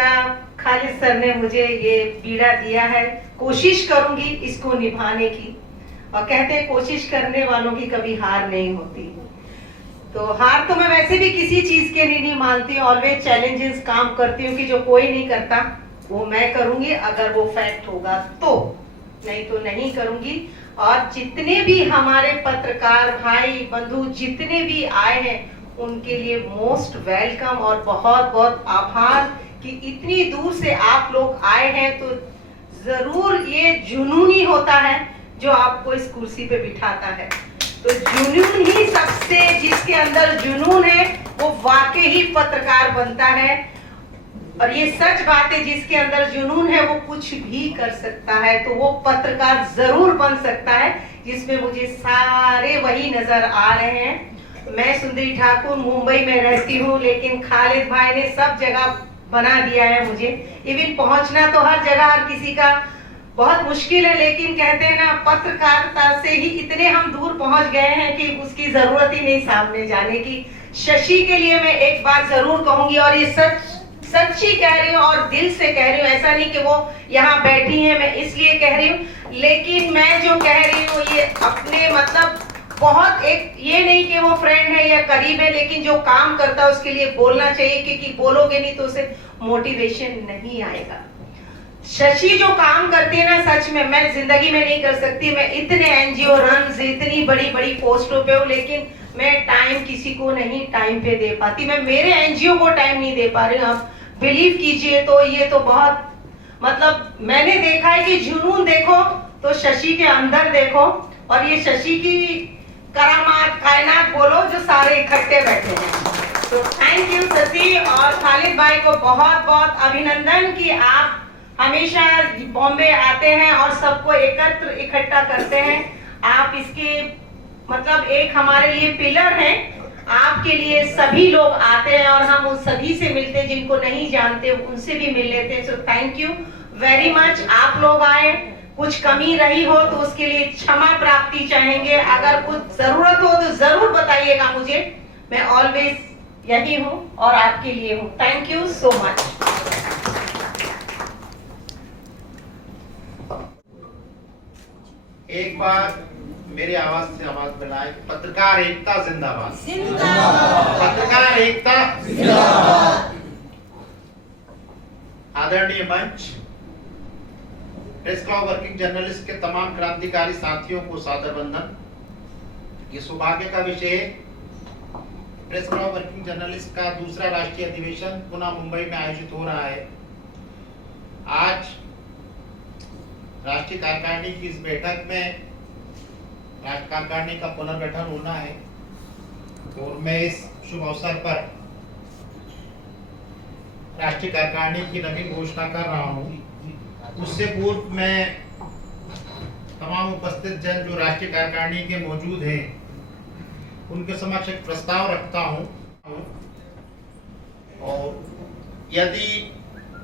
का खालिद सर ने मुझे ये पीड़ा दिया है, कोशिश करूंगी इसको निभाने की। और कहते हैं कोशिश करने वालों की कभी हार नहीं होती। तो हार तो मैं वैसे भी किसी चीज के लिए नहीं मानती, ऑलवेज चैलेंजेस काम करती हूँ कि जो कोई नहीं करता वो मैं करूंगी, अगर वो फैक्ट होगा तो, नहीं तो नहीं करूंगी। और जितने भी हमारे पत्रकार भाई बंधु जितने भी आए हैं उनके लिए मोस्ट वेलकम और बहुत बहुत आभार कि इतनी दूर से आप लोग आए हैं। तो जरूर ये जुनून ही होता है जो आपको इस कुर्सी पे बिठाता है। तो जुनून ही सबसे, जिसके अंदर जुनून है वो वाकई ही पत्रकार बनता है। और ये सच बात है, जिसके अंदर जुनून है वो कुछ भी कर सकता है, तो वो पत्रकार जरूर बन सकता है, जिसमें मुझे सारे वही नजर आ रहे हैं। मैं सुंदरी ठाकुर मुंबई में रहती हूँ, लेकिन खालिद भाई ने सब जगह बना दिया है मुझे। इवन पहुंचना तो हर जगह हर किसी का बहुत मुश्किल है, लेकिन कहते हैं ना पत्रकारिता से ही इतने हम दूर पहुंच गए हैं कि उसकी जरूरत ही नहीं सामने जाने की। शशि के लिए मैं एक बात जरूर कहूंगी, और ये सच्ची कह रही हूँ और दिल से कह रही हूँ, ऐसा नहीं कि वो यहाँ बैठी है मैं इसलिए कह रही हूँ, लेकिन मैं जो कह रही हूँ ये अपने मतलब बहुत एक ये नहीं कि वो फ्रेंड है या करीब है, लेकिन जो काम करता है उसके लिए बोलना चाहिए, क्योंकि बोलोगे नहीं तो उसे मोटिवेशन नहीं आएगा। शशि जो काम करती है ना, सच में मैं जिंदगी में नहीं कर सकती। मैं इतने एनजीओ रन इतनी बड़ी बड़ी पोस्टों पे हूँ, लेकिन मैं टाइम किसी को नहीं टाइम पे दे पाती। मैं मेरे एनजीओ को टाइम नहीं दे पा रही हूँ, आप बिलीव कीजिए। तो ये तो बहुत मतलब मैंने देखा है कि जुनून देखो तो शशि के अंदर देखो, और ये शशि की करामात कायनात बोलो जो सारे इकट्ठे बैठे हैं। तो थैंक यू शशि और खालिद भाई को बहुत बहुत अभिनंदन कि आप हमेशा बॉम्बे आते हैं और सबको एकत्र इकट्ठा करते हैं। आप इसके मतलब एक हमारे लिए पिलर हैं। आपके लिए सभी लोग आते हैं और हम उन सभी से मिलते हैं, जिनको नहीं जानते उनसे भी मिल लेते हैं। So thank you very much. आप लोग आए, कुछ कमी रही हो तो उसके लिए क्षमा प्राप्ति चाहेंगे। अगर कुछ जरूरत हो तो जरूर बताइएगा मुझे, मैं ऑलवेज यही हूँ और आपके लिए हूँ। Thank you so much. एक बार मेरी आवाज से आवाज मिलाए, पत्रकार एकता जिंदाबाद, पत्रकार एकता जिंदाबाद। आदरणीय मंच, प्रेस क्लब वर्किंग जर्नलिस्ट के तमाम क्रांतिकारी साथियों को सादर वंदन। ये सौभाग्य का विषय है, प्रेस क्लब वर्किंग जर्नलिस्ट का दूसरा राष्ट्रीय अधिवेशन पुनः मुंबई में आयोजित हो रहा है। आज राष्ट्रीय कार्यकारिणी की इस बैठक में राष्ट्रीय कार्यकारिणी का पुनर्गठन होना है, और मैं इस शुभ अवसर पर राष्ट्रीय कार्यकारिणी की नवीन घोषणा कर रहा हूं। उससे पूर्व मैं तमाम उपस्थित जन जो राष्ट्रीय कार्यकारिणी के मौजूद हैं उनके समक्ष एक प्रस्ताव रखता हूं, और यदि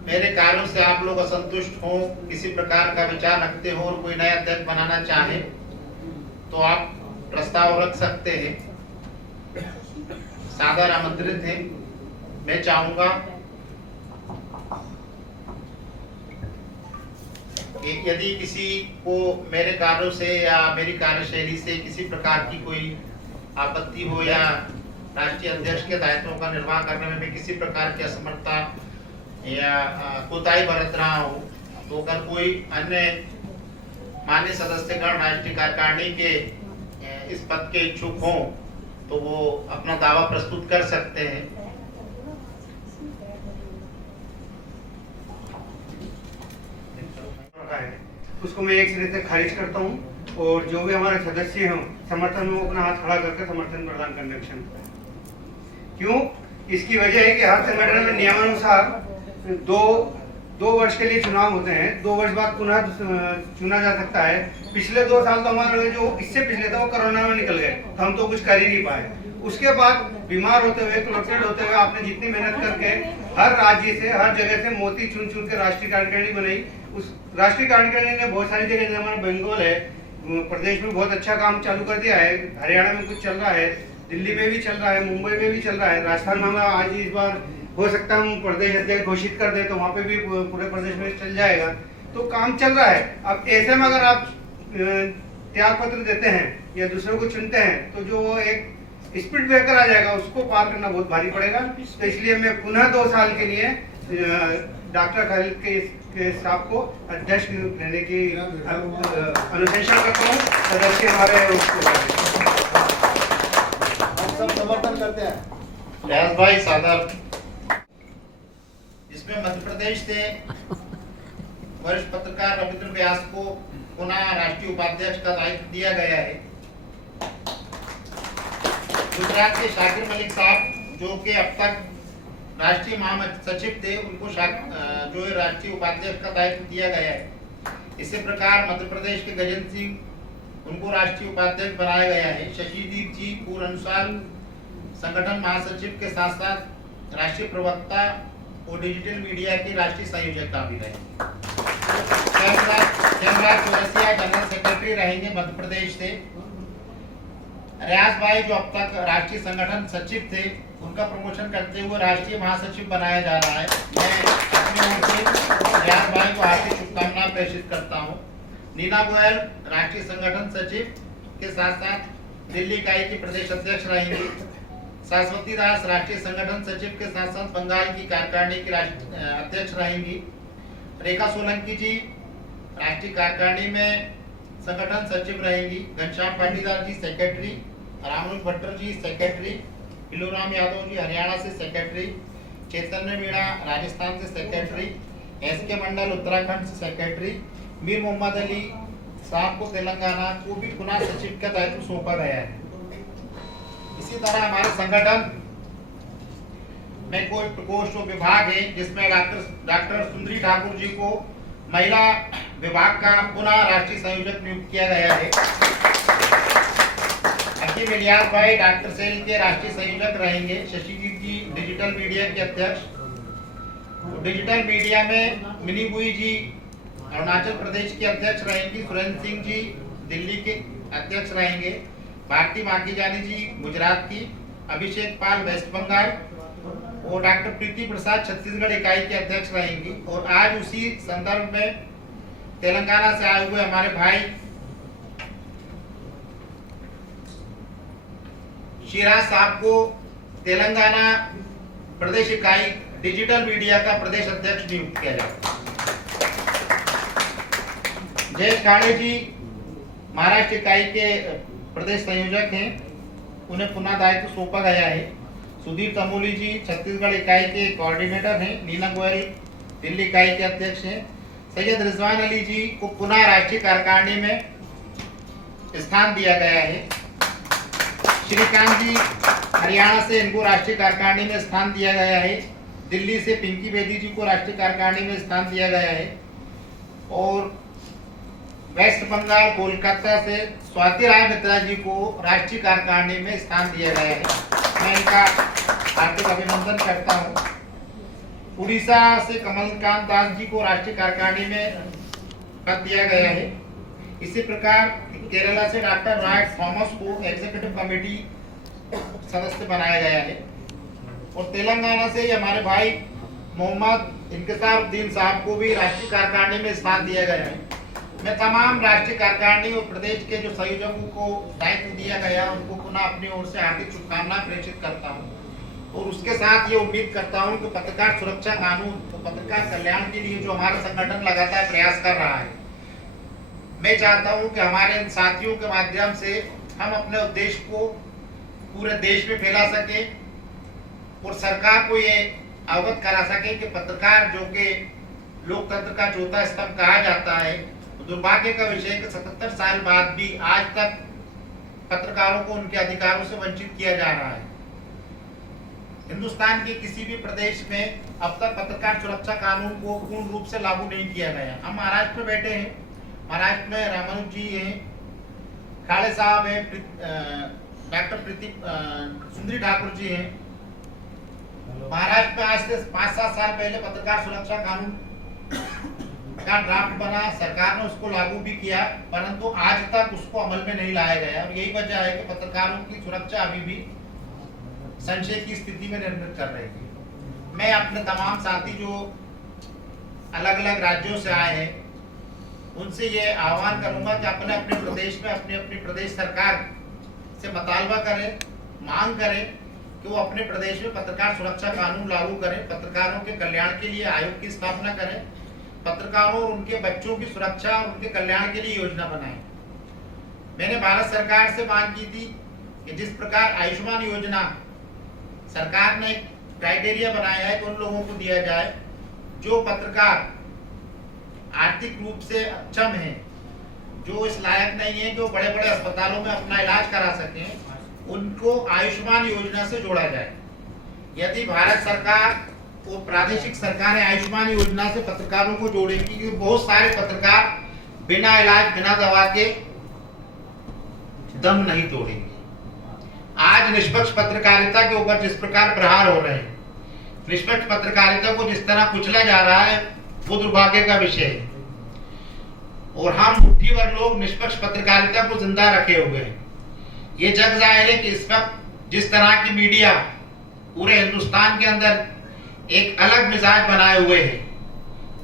मेरे कार्यों से आप लोग असंतुष्ट हो, किसी प्रकार का विचार रखते हो और कोई नया अध्यक्ष बनाना चाहे तो आप प्रस्ताव रख सकते हैं, सादर आमंत्रित हैं। मैं चाहूंगा कि यदि किसी को मेरे कार्यों से या मेरी कार्यशैली से किसी प्रकार की कोई आपत्ति हो, या राष्ट्रीय अध्यक्ष के दायित्वों का निर्वाह करने में मैं किसी प्रकार की असमर्थता या कोताही बरत रहा हूँ, तो अगर कोई अन्य मान्य सदस्यगण राष्ट्रीय कार्यकारिणी के इस पद के इच्छुक हों तो वो अपना दावा प्रस्तुत कर सकते हैं। उसको मैं एक सिरे से खारिज करता हूँ, और जो भी हमारे सदस्य हों समर्थन में अपना हाथ खड़ा करके समर्थन प्रदान करने की। क्यों? इसकी वजह है कि हर संगठन में नियमानुसार दो वर्ष के लिए चुनाव होते हैं, 2 वर्ष बाद पुनः चुना जा सकता है। पिछले 2 साल तो हमारे जो इससे पिछले थे वो कोरोना में निकल गए, तो हम तो कुछ कर ही नहीं पाए। उसके बाद बीमार होते हुए, क्लोटेड होते हुए आपने जितनी मेहनत करके हर राज्य से हर जगह से मोती चुन चुन के राष्ट्रीय कार्यकारिणी बनाई। उस राष्ट्रीय कार्यकारिणी ने बहुत सारी जगह, जैसे हमारा बंगाल है, प्रदेश में बहुत अच्छा काम चालू कर दिया है, हरियाणा में कुछ चल रहा है, दिल्ली में भी चल रहा है, मुंबई में भी चल रहा है, राजस्थान में आज इस बार हो सकता है हम प्रदेश अध्यक्ष घोषित कर दें तो वहाँ पे भी पूरे प्रदेश में चल जाएगा। तो काम चल रहा है। अब ऐसे में अगर आप त्याग पत्र देते हैं या दूसरों को चुनते हैं तो जो एक स्पीड ब्रेकर आ जाएगा उसको पार करना बहुत भारी पड़ेगा। तो इसलिए मैं पुनः 2 साल के लिए डॉक्टर खालिद के साहब को अध्यक्ष रहने की अनुशंसा करता हूँ। सदस्य हमारे सब समर्थन करते हैं। रियाज भाई सादर, इसमें मध्य प्रदेश से वरिष्ठ पत्रकार रविंद्र व्यास को पुनः राष्ट्रीय उपाध्यक्ष का दायित्व दिया गया है। गुजरात के शाकिर मलिक साहब जो कि अब तक राष्ट्रीय महासचिव थे, उनको जो है राष्ट्रीय उपाध्यक्ष का दायित्व दिया गया है। इसी प्रकार मध्य प्रदेश के गजेंद्र सिंह, उनको राष्ट्रीय उपाध्यक्ष बनाया गया है। शशिदीप जी पूर्व अनुसार संगठन महासचिव के साथ साथ राष्ट्रीय प्रवक्ता और डिजिटल मीडिया के राष्ट्रीय संयोजक का भी रहेंगे। चौरसिया जनरल सेक्रेटरी रहेंगे मध्य प्रदेश से। रियाज भाई जो अब तक राष्ट्रीय संगठन सचिव थे, उनका प्रमोशन करते हुए राष्ट्रीय महासचिव बनाया जा रहा है। मैं अपनी ओर से रियाज भाई को हार्दिक शुभकामनाएं प्रेषित करता हूँ। नीना गोयल राष्ट्रीय संगठन सचिव के साथ साथ दिल्ली इकाई की प्रदेश अध्यक्ष रहेंगी। सरस्वती दास राष्ट्रीय संगठन सचिव के साथ साथ बंगाल की कार्यकारिणी की अध्यक्ष रहेंगी। रेखा सोलंकी जी राष्ट्रीय कार्यकारिणी में संगठन सचिव रहेंगी। घनश्याम पाटीदार जी सेक्रेटरी, रामनुज भट्टर जी सेक्रेटरी, इलूराम यादव जी हरियाणा से सेक्रेटरी, चैतन्य मीणा राजस्थान से सेक्रेटरी, एसके मंडल उत्तराखंड से सेक्रेटरी, मीर मोहम्मद अली साहब को तेलंगाना को भी पुनः सचिव का दायित्व सौंपा गया है। इसी तरह हमारे संगठन में कोई प्रकोष्ठ और विभाग है जिसमें डॉक्टर सुंदरी ठाकुर जी को महिला विभाग का पुनः राष्ट्रीय संयोजक नियुक्त किया गया है। हकीम इलियास भाई डॉक्टर सेल के राष्ट्रीय संयोजक रहेंगे। शशिजीत जी डिजिटल मीडिया के अध्यक्ष। डिजिटल मीडिया में मिनी बुई जी अरुणाचल प्रदेश के अध्यक्ष रहेंगी। सुरेंद्र सिंह जी दिल्ली के अध्यक्ष रहेंगे। भारती माखीजानी जी गुजरात की, अभिषेक पाल वेस्ट बंगाल और डॉक्टर प्रीति प्रसाद छत्तीसगढ़ इकाई के अध्यक्ष रहेंगी। और आज उसी संदर्भ में तेलंगाना से आए हुए हमारे भाई शिराज साहब को तेलंगाना प्रदेश इकाई डिजिटल मीडिया का प्रदेश अध्यक्ष नियुक्त किया जाएगा। जय खाड़े जी महाराष्ट्र इकाई के प्रदेश संयोजक हैं, उन्हें पुनः दायित्व सौंपा गया है। सुधीर तमोली जी छत्तीसगढ़ इकाई के कोऑर्डिनेटर हैं। नीना गोयल दिल्ली इकाई के अध्यक्ष हैं। सैयद रिजवान अली जी को पुनः राष्ट्रीय कार्यकारिणी में स्थान दिया गया है। श्रीकांत जी हरियाणा से, इनको राष्ट्रीय कार्यकारिणी में स्थान दिया गया है। दिल्ली से पिंकी बेदी जी को राष्ट्रीय कार्यकारिणी में स्थान दिया गया है। और वेस्ट बंगाल कोलकाता से स्वाति राय मित्रा जी को राष्ट्रीय कार्यकारिणी में स्थान दिया गया है। मैं इनका हार्दिक अभिनंदन करता हूँ। उड़ीसा से कमलकांत दास जी को राष्ट्रीय कार्यकारिणी में पद दिया गया है। इसी प्रकार केरला से डॉक्टर राय थॉमस को एग्जीक्यूटिव कमेटी सदस्य बनाया गया है। और तेलंगाना से हमारे भाई मोहम्मद इंकिसारुद्दीन साहब को भी राष्ट्रीय कार्यकारिणी में स्थान दिया गया है। मैं तमाम राष्ट्रीय कार्यकारिणी और प्रदेश के जो संयोजकों को दायित्व दिया गया उनको पुनः अपनी ओर से हार्दिक शुभकामनाएं प्रेषित करता हूं। और उसके साथ ये उम्मीद करता हूं कि पत्रकार सुरक्षा कानून और पत्रकार कल्याण के लिए जो हमारा संगठन लगातार प्रयास कर रहा है, मैं चाहता हूं कि हमारे इन साथियों के माध्यम से हम अपने उद्देश्य को पूरे देश में फैला सके और सरकार को ये अवगत करा सके कि पत्रकार जो कि लोकतंत्र का चौथा स्तंभ कहा जाता है, दुर्भाग्य का विषय कि 77 साल बाद भी आज तक पत्रकारों को उनके अधिकारों से वंचित किया जा रहा है। हिंदुस्तान के किसी भी प्रदेश में अब तक पत्रकार सुरक्षा कानून को पूर्ण रूप से लागू नहीं किया गया। हम महाराष्ट्र में बैठे हैं, महाराष्ट्र में रामानुज जी हैं, खाड़े साहब हैं, डॉक्टर प्रीति सुंदरी ठाकुर जी हैं। महाराष्ट्र में आज से 5-7 साल पहले पत्रकार सुरक्षा कानून का ड्राफ्ट बना, सरकार ने उसको लागू भी किया, परंतु आज तक उसको अमल में नहीं लाया गया। और यही वजह है कि पत्रकारों की सुरक्षा अभी भी संशय की स्थिति में निर्मित कर रही है। मैं अपने तमाम साथी जो अलग अलग राज्यों से आए हैं उनसे ये आह्वान करूंगा कि अपने अपने प्रदेश में अपनी अपनी प्रदेश सरकार से मुतालबा करें, मांग करें कि वो अपने प्रदेश में पत्रकार सुरक्षा कानून लागू करें, पत्रकारों के कल्याण के लिए आयोग की स्थापना करें, पत्रकारों और उनके बच्चों की सुरक्षा और उनके कल्याण के लिए योजना बनाएं। मैंने भारत सरकार से मांग की थी कि जिस प्रकार आयुष्मान योजना सरकार ने क्राइटेरिया बनाया है कि उन लोगों को दिया जाए जो पत्रकार आर्थिक रूप से अक्षम हैं, जो इस लायक नहीं है कि वो बड़े बड़े अस्पतालों में अपना इलाज करा सकें, उनको आयुष्मान योजना से जोड़ा जाए। यदि भारत सरकार और प्रादेशिक सरकारें आयुष्मान योजना से पत्रकारों को जोड़ेंगी, क्योंकि बहुत सारे पत्रकार बिना इलाज बिना दवा के दम नहीं तोड़ेंगे। आज निष्पक्ष पत्रकारिता के ऊपर जिस प्रकार प्रहार हो रहे हैं, निष्पक्ष पत्रकारिता को जिस तरह कुचला जा रहा है, वो दुर्भाग्य का विषय है। और हम मुट्ठी भर लोग निष्पक्ष पत्रकारिता को जिंदा रखे हुए हैं। ये जग जाहिर है कि इस वक्त जिस तरह की मीडिया पूरे हिंदुस्तान के अंदर एक अलग मिजाज बनाए हुए है,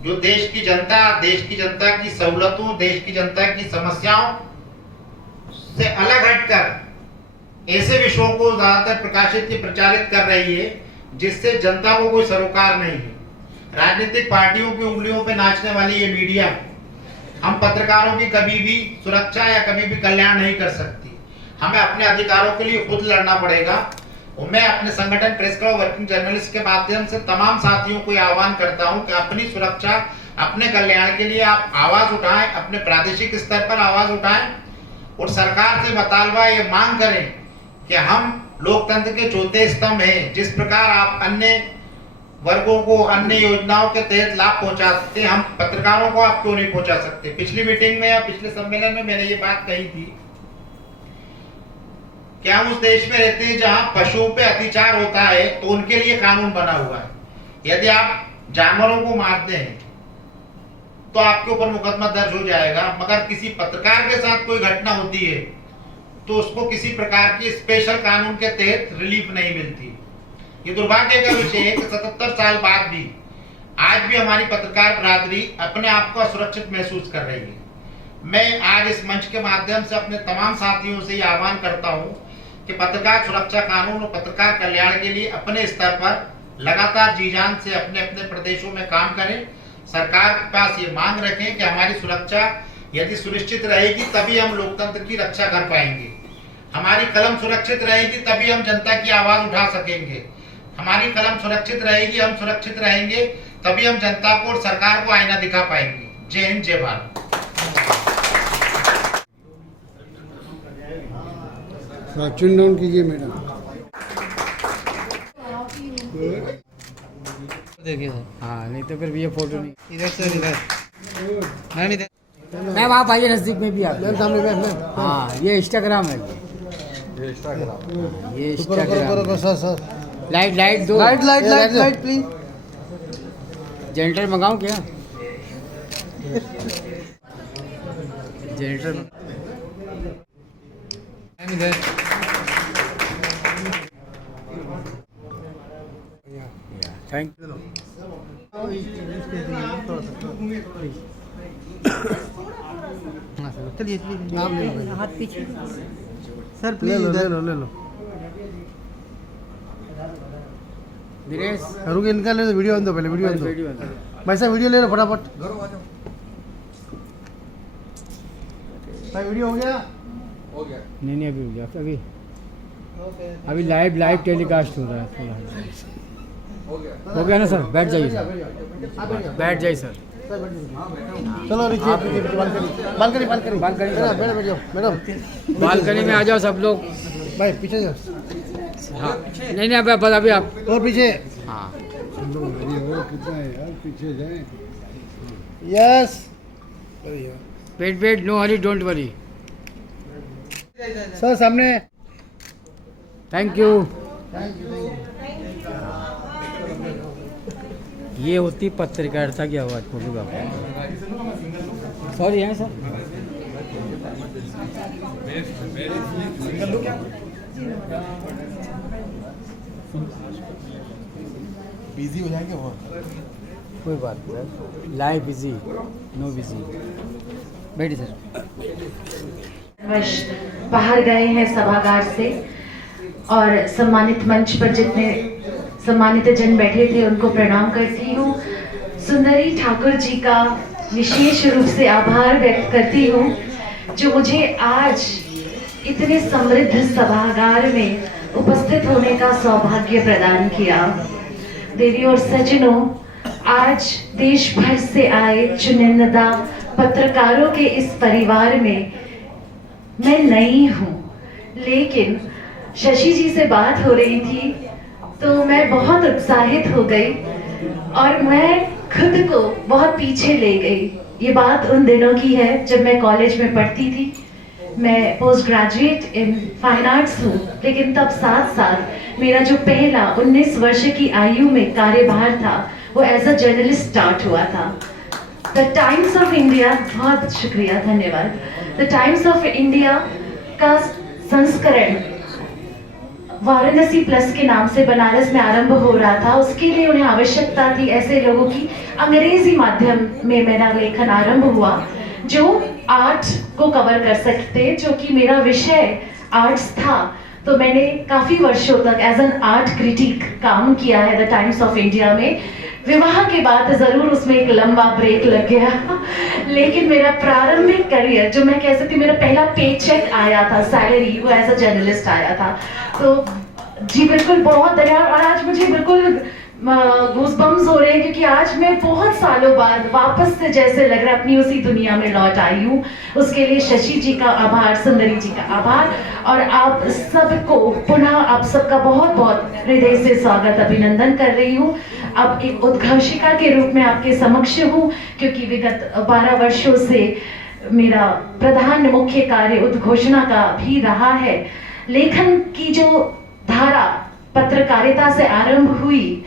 जो देश की जनता की सहूलतों, देश की जनता की समस्याओं से अलग हटकर ऐसे विषयों को ज्यादातर प्रकाशित की प्रचारित कर रही है जिससे जनता को कोई सरोकार नहीं है। राजनीतिक पार्टियों की उंगलियों पे नाचने वाली ये मीडिया हम पत्रकारों की कभी भी सुरक्षा या कभी भी कल्याण नहीं कर सकती। हमें अपने अधिकारों के लिए खुद लड़ना पड़ेगा। और मैं अपने संगठन प्रेस क्लब वर्किंग जर्नलिस्ट के माध्यम से तमाम साथियों को आह्वान करता हूं कि अपनी सुरक्षा, अपने कल्याण के लिए आप आवाज उठाएं, अपने प्रादेशिक स्तर पर आवाज उठाएं और सरकार से मुतालबा ये मांग करें कि हम लोकतंत्र के चौथे स्तंभ हैं। जिस प्रकार आप अन्य वर्गों को अन्य योजनाओं के तहत लाभ पहुंचा सकते हैं, हम पत्रकारों को आप क्यों नहीं पहुंचा सकते। पिछली मीटिंग में या पिछले सम्मेलन में मैंने ये बात कही थी कि हम उस देश में रहते हैं जहां पशुओं पे अत्याचार होता है तो उनके लिए कानून बना हुआ है। यदि आप जानवरों को मारते हैं तो आपके ऊपर मुकदमा दर्ज हो जाएगा, मगर किसी पत्रकार के साथ कोई घटना होती है तो उसको किसी प्रकार की स्पेशल कानून के तहत रिलीफ नहीं मिलती। ये दुर्भाग्य का विषय है कि 77 साल बाद भी आज भी हमारी पत्रकार बरादरी अपने आप को असुरक्षित महसूस कर रही है। मैं आज इस मंच के माध्यम से अपने तमाम साथियों से ये आह्वान करता हूं कि पत्रकार सुरक्षा कानून और पत्रकार कल्याण के लिए अपने स्तर पर लगातार जी जान से अपने अपने प्रदेशों में काम करें। सरकार के पास ये मांग रखें कि हमारी सुरक्षा यदि सुनिश्चित रहेगी तभी हम लोकतंत्र की रक्षा कर पाएंगे। हमारी कलम सुरक्षित रहेगी तभी हम जनता की आवाज उठा सकेंगे। हमारी कलम सुरक्षित रहेगी, हम सुरक्षित रहेंगे तभी हम जनता को और सरकार को आईना दिखा पाएंगे। जय हिंद, जय भारत। चुन डाउन कीजिए मैडम। देखिए सर, हाँ नहीं तो फिर भी ये फोटो नहीं। इधर सर, इधर मैम, इधर मैम आप आइए नजदीक में भी आप। मैम सामने मैम मैम। हाँ ये इंस्टाग्राम है, ये इंस्टाग्राम। ये करो करो इंस्टाग्राम। करो सर सर। लाइट लाइट दो, light light light light please. Generator मंगाऊं क्या? जनरेटर मैम इधर थैंक यू। चलिए नाम ले लो हाथ पीछे सर, ले प्लीज लो ले इधर। लो ले लो। दिनेश रुके, इनका ले लो, वीडियो बंद दो पहले, वीडियो बंद दो। वीडियो भाई साहब वीडियो ले लो फटाफट। भाई वीडियो हो गया? नहीं अभी हो गया, अभी लाइव टेलीकास्ट हो रहा है। हो गया ना सर? बैठ जाइए सर, बैठ जाइए सर। चलो नीचे बालकनी बालकनी बालकनी बालकनी बैठ जाओ मैडम। बालकनी में आ जाओ सब लोग। भाई पीछे जाओ हाँ नहीं अभी आप और पीछे। हाँ कितना है यार, पीछे जाए। Yes wait no hurry don't worry. Sir सामने। Thank you. ये होती पत्रकारिता की आवाज़। फोटोग्राफर सॉरी है सर। बिजी हो जाएंगे बहुत। कोई बात नहीं sir, life busy no busy. बैठिए सर। वर्ष बाहर गए हैं सभागार से और सम्मानित मंच पर जितने सम्मानित जन बैठे थे उनको प्रणाम करती हूँ। सुंदरी ठाकुर जी का विशेष रूप से आभार व्यक्त करती हूँ जो मुझे आज इतने समृद्ध सभागार में उपस्थित होने का सौभाग्य प्रदान किया। देवी और सज्जनों, आज देश भर से आए चुनिंदा पत्रकारों के इस परिवार में मैं नई हूँ, लेकिन शशि जी से बात हो रही थी तो मैं बहुत उत्साहित हो गई और मैं खुद को बहुत पीछे ले गई। ये बात उन दिनों की है जब मैं कॉलेज में पढ़ती थी। मैं post graduate in fine arts हूँ, लेकिन तब साथ साथ मेरा जो पहला 19 वर्ष की आयु में कार्यभार था वो एज अ जर्नलिस्ट स्टार्ट हुआ था। द टाइम्स ऑफ इंडिया, बहुत शुक्रिया, धन्यवाद। द टाइम्स ऑफ इंडिया का संस्करण वाराणसी प्लस के नाम से बनारस में आरंभ हो रहा था। उसके लिए उन्हें आवश्यकता थी ऐसे लोगों की। अंग्रेजी माध्यम में मेरा लेखन आरंभ हुआ जो आर्ट को कवर कर सकते, जो कि मेरा विषय आर्ट्स था। तो मैंने काफी वर्षों तक एज एन आर्ट क्रिटिक काम किया है द टाइम्स ऑफ इंडिया में। विवाह के बाद जरूर उसमें एक लंबा ब्रेक लग गया, लेकिन मेरा प्रारंभिक करियर, जो मैं कह सकती हूँ मेरा पहला पे चेक आया था, सैलरी, वो एज अ जर्नलिस्ट आया था। तो जी बिल्कुल बहुत धन्यवाद। और आज मुझे बिल्कुल गूज़बम्स हो रहे हैं क्योंकि आज मैं बहुत सालों बाद वापस से जैसे लग रहा है अपनी उसी दुनिया में लौट आई हूँ। उसके लिए शशि जी का आभार, सुंदरी जी का आभार, और आप सबको पुनः आप सबका बहुत बहुत हृदय से स्वागत, अभिनंदन कर रही हूँ। अब एक उद्घोषिका के रूप में आपके समक्ष हूँ क्योंकि विगत 12 वर्षों से मेरा प्रधान मुख्य कार्य उद्घोषणा का भी रहा है। लेखन की जो धारा पत्रकारिता से आरंभ हुई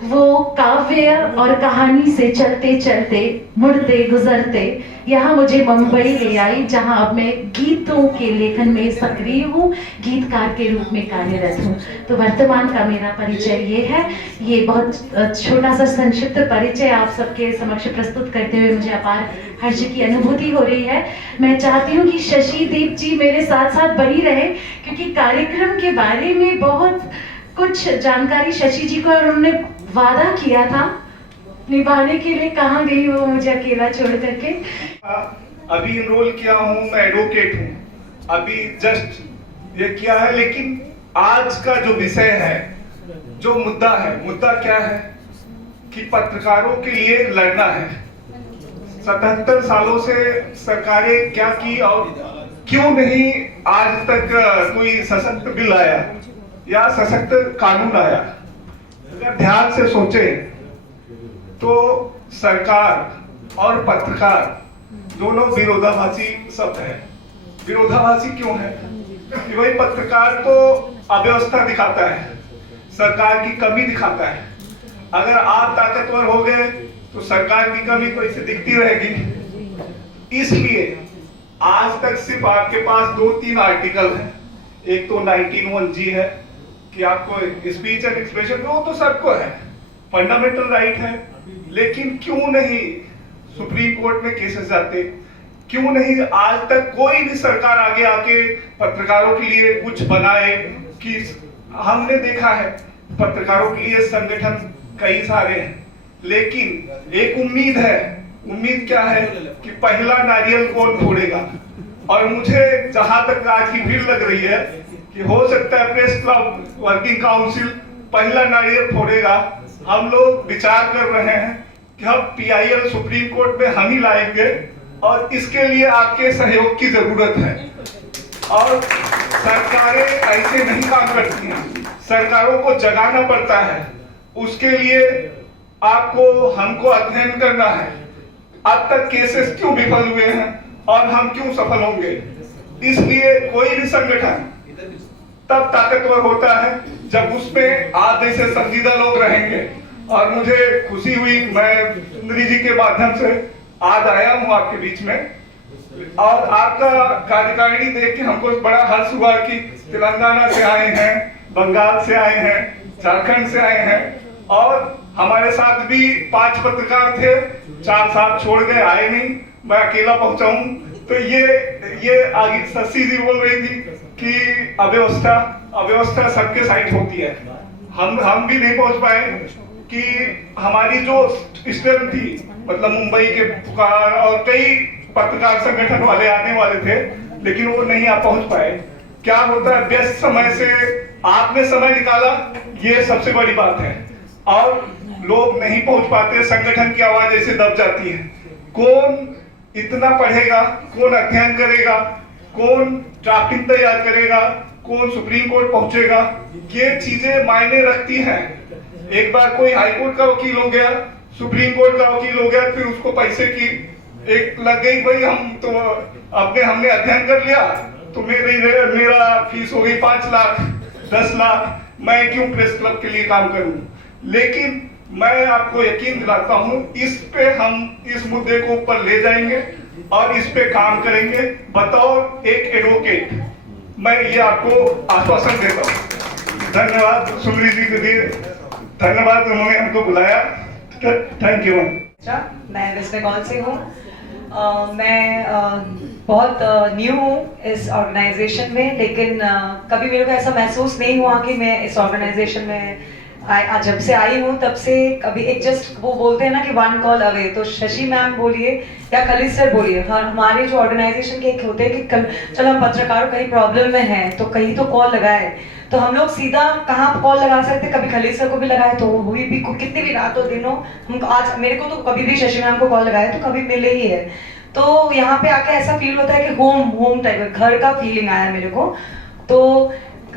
वो काव्य और कहानी से चलते चलते मुड़ते गुजरते यहाँ मुझे मुंबई ले आई, जहाँ अब मैं गीतों के लेखन में सक्रिय हूँ, गीतकार के रूप में कार्यरत हूँ। तो वर्तमान का मेरा परिचय ये है। ये बहुत छोटा सा संक्षिप्त परिचय आप सबके समक्ष प्रस्तुत करते हुए मुझे अपार हर्ष की अनुभूति हो रही है। मैं चाहती हूँ कि शशि दीप जी मेरे साथ साथ बनी रहे क्योंकि कार्यक्रम के बारे में बहुत कुछ जानकारी शशि जी को उन्होंने वादा किया था निभाने के लिए। कहाँ गई वो मुझे अकेला छोड़ करके। अभी इनरोल किया हूँ, मैं एडवोकेट हूँ, अभी जस्ट ये किया है। लेकिन आज का जो विषय है, जो मुद्दा है, मुद्दा क्या है कि पत्रकारों के लिए लड़ना है। 77 सालों से सरकारें क्या की और क्यों नहीं आज तक कोई सशक्त बिल आया या सशक्त कानून आया। अगर ध्यान से सोचे तो सरकार और पत्रकार दोनों विरोधाभासी शब्द है। विरोधाभासी क्यों है कि वही पत्रकार तो अव्यवस्था दिखाता है, सरकार की कमी दिखाता है। अगर आप ताकतवर हो गए तो सरकार की कमी तो इसे दिखती रहेगी। इसलिए आज तक सिर्फ आपके पास 2-3 आर्टिकल हैं। एक तो 19(1) है कि आपको स्पीच एंड एक्सप्रेशन, वो तो सबको है, फंडामेंटल राइट है। लेकिन क्यों नहीं सुप्रीम कोर्ट में केसेस जाते, क्यों नहीं आज तक कोई भी सरकार आगे आके पत्रकारों के लिए कुछ बनाए। कि हमने देखा है पत्रकारों के लिए संगठन कई सारे हैं, लेकिन एक उम्मीद है। उम्मीद क्या है कि पहला नारियल कौन फोड़ेगा। और मुझे जहां तक आज की भीड़ लग रही है कि हो सकता है प्रेस क्लब वर्किंग काउंसिल पहला नारियल फोड़ेगा। हम लोग विचार कर रहे हैं कि हम PIL सुप्रीम कोर्ट में हम ही लाएंगे और इसके लिए आपके सहयोग की जरूरत है। और सरकारें ऐसे नहीं काम करती हैं, सरकारों को जगाना पड़ता है। उसके लिए आपको हमको अध्ययन करना है अब तक केसेस क्यों विफल हुए हैं और हम क्यों सफल होंगे। इसलिए कोई भी संगठन तब ताकतवर होता है जब उसमें आप जैसे संजीदा लोग रहेंगे। और मुझे खुशी हुई, मैं सुंदरी जी के माध्यम से आज आया हूं आपके बीच में, और आपका कार्यकारिणी देख के हमको बड़ा हर्ष हुआ कि तेलंगाना से आए हैं, बंगाल से आए हैं, झारखंड से आए हैं, और हमारे साथ भी 5 पत्रकार थे, 4 साथ छोड़ गए, आए नहीं, मैं अकेला पहुंचा हूं। तो ये आगे शशि जी बोल रही थी कि अव्यवस्था सबके साइड होती है। हम भी नहीं पहुंच पाए कि हमारी जो स्ट्रेंथ थी, मतलब मुंबई के पुकार और कई पत्रकार संगठन वाले आने वाले थे, लेकिन वो नहीं पहुंच पाए। क्या होता है, व्यस्त समय से आपने समय निकाला, ये सबसे बड़ी बात है, और लोग नहीं पहुंच पाते, संगठन की आवाज ऐसे दब जाती है। कौन इतना पढ़ेगा, कौन अध्ययन करेगा, कौन ड्राफ्टिंग तैयार करेगा, कौन सुप्रीम कोर्ट पहुंचेगा, ये चीजें मायने रखती हैं। एक बार कोई हाई कोर्ट का वकील हो गया, सुप्रीम कोर्ट का वकील हो गया, फिर उसको पैसे की एक लग गई, भाई हम तो हमने अध्ययन कर लिया, तो मेरा फीस हो गई 5 लाख 10 लाख, मैं क्यों प्रेस क्लब के लिए काम करूं। लेकिन मैं आपको यकीन दिलाता हूं, हम इस मुद्दे को ऊपर ले जाएंगे और इस पे काम करेंगे। बतौर एक एडवोकेट मैं ये आपको आश्वासन देता हूं। धन्यवाद सुमरी जी के लिए, धन्यवाद उन्होंने हमको बुलाया। Thank you. मैं वेस्ट बंगाल से हूँ। मैं बहुत न्यू हूँ इस ऑर्गेनाइजेशन में, लेकिन कभी मेरे को ऐसा महसूस नहीं हुआ कि मैं इस ऑर्गेनाइजेशन में जब से आई हूँ तब से कभी एक जस्ट वो बोलते हैं ना कि 1 कॉल अवे, तो शशि मैम बोलिए या खलील सर बोलिए, हमारे जो ऑर्गेनाइजेशन के एक होते हैं कि चलो हम पत्रकारों कहीं प्रॉब्लम में हैं तो कहीं तो कॉल लगाए, तो हम लोग सीधा कहाँ कॉल लगा सकते। कभी खलील सर को भी लगाए तो हुई भी, कितनी भी रात हो दिन हो, हम आज मेरे को तो कभी भी शशि मैम को कॉल लगाए तो कभी मिले ही है। तो यहाँ पे आके ऐसा फील होता है कि होम टाइप घर का फीलिंग आया मेरे को। तो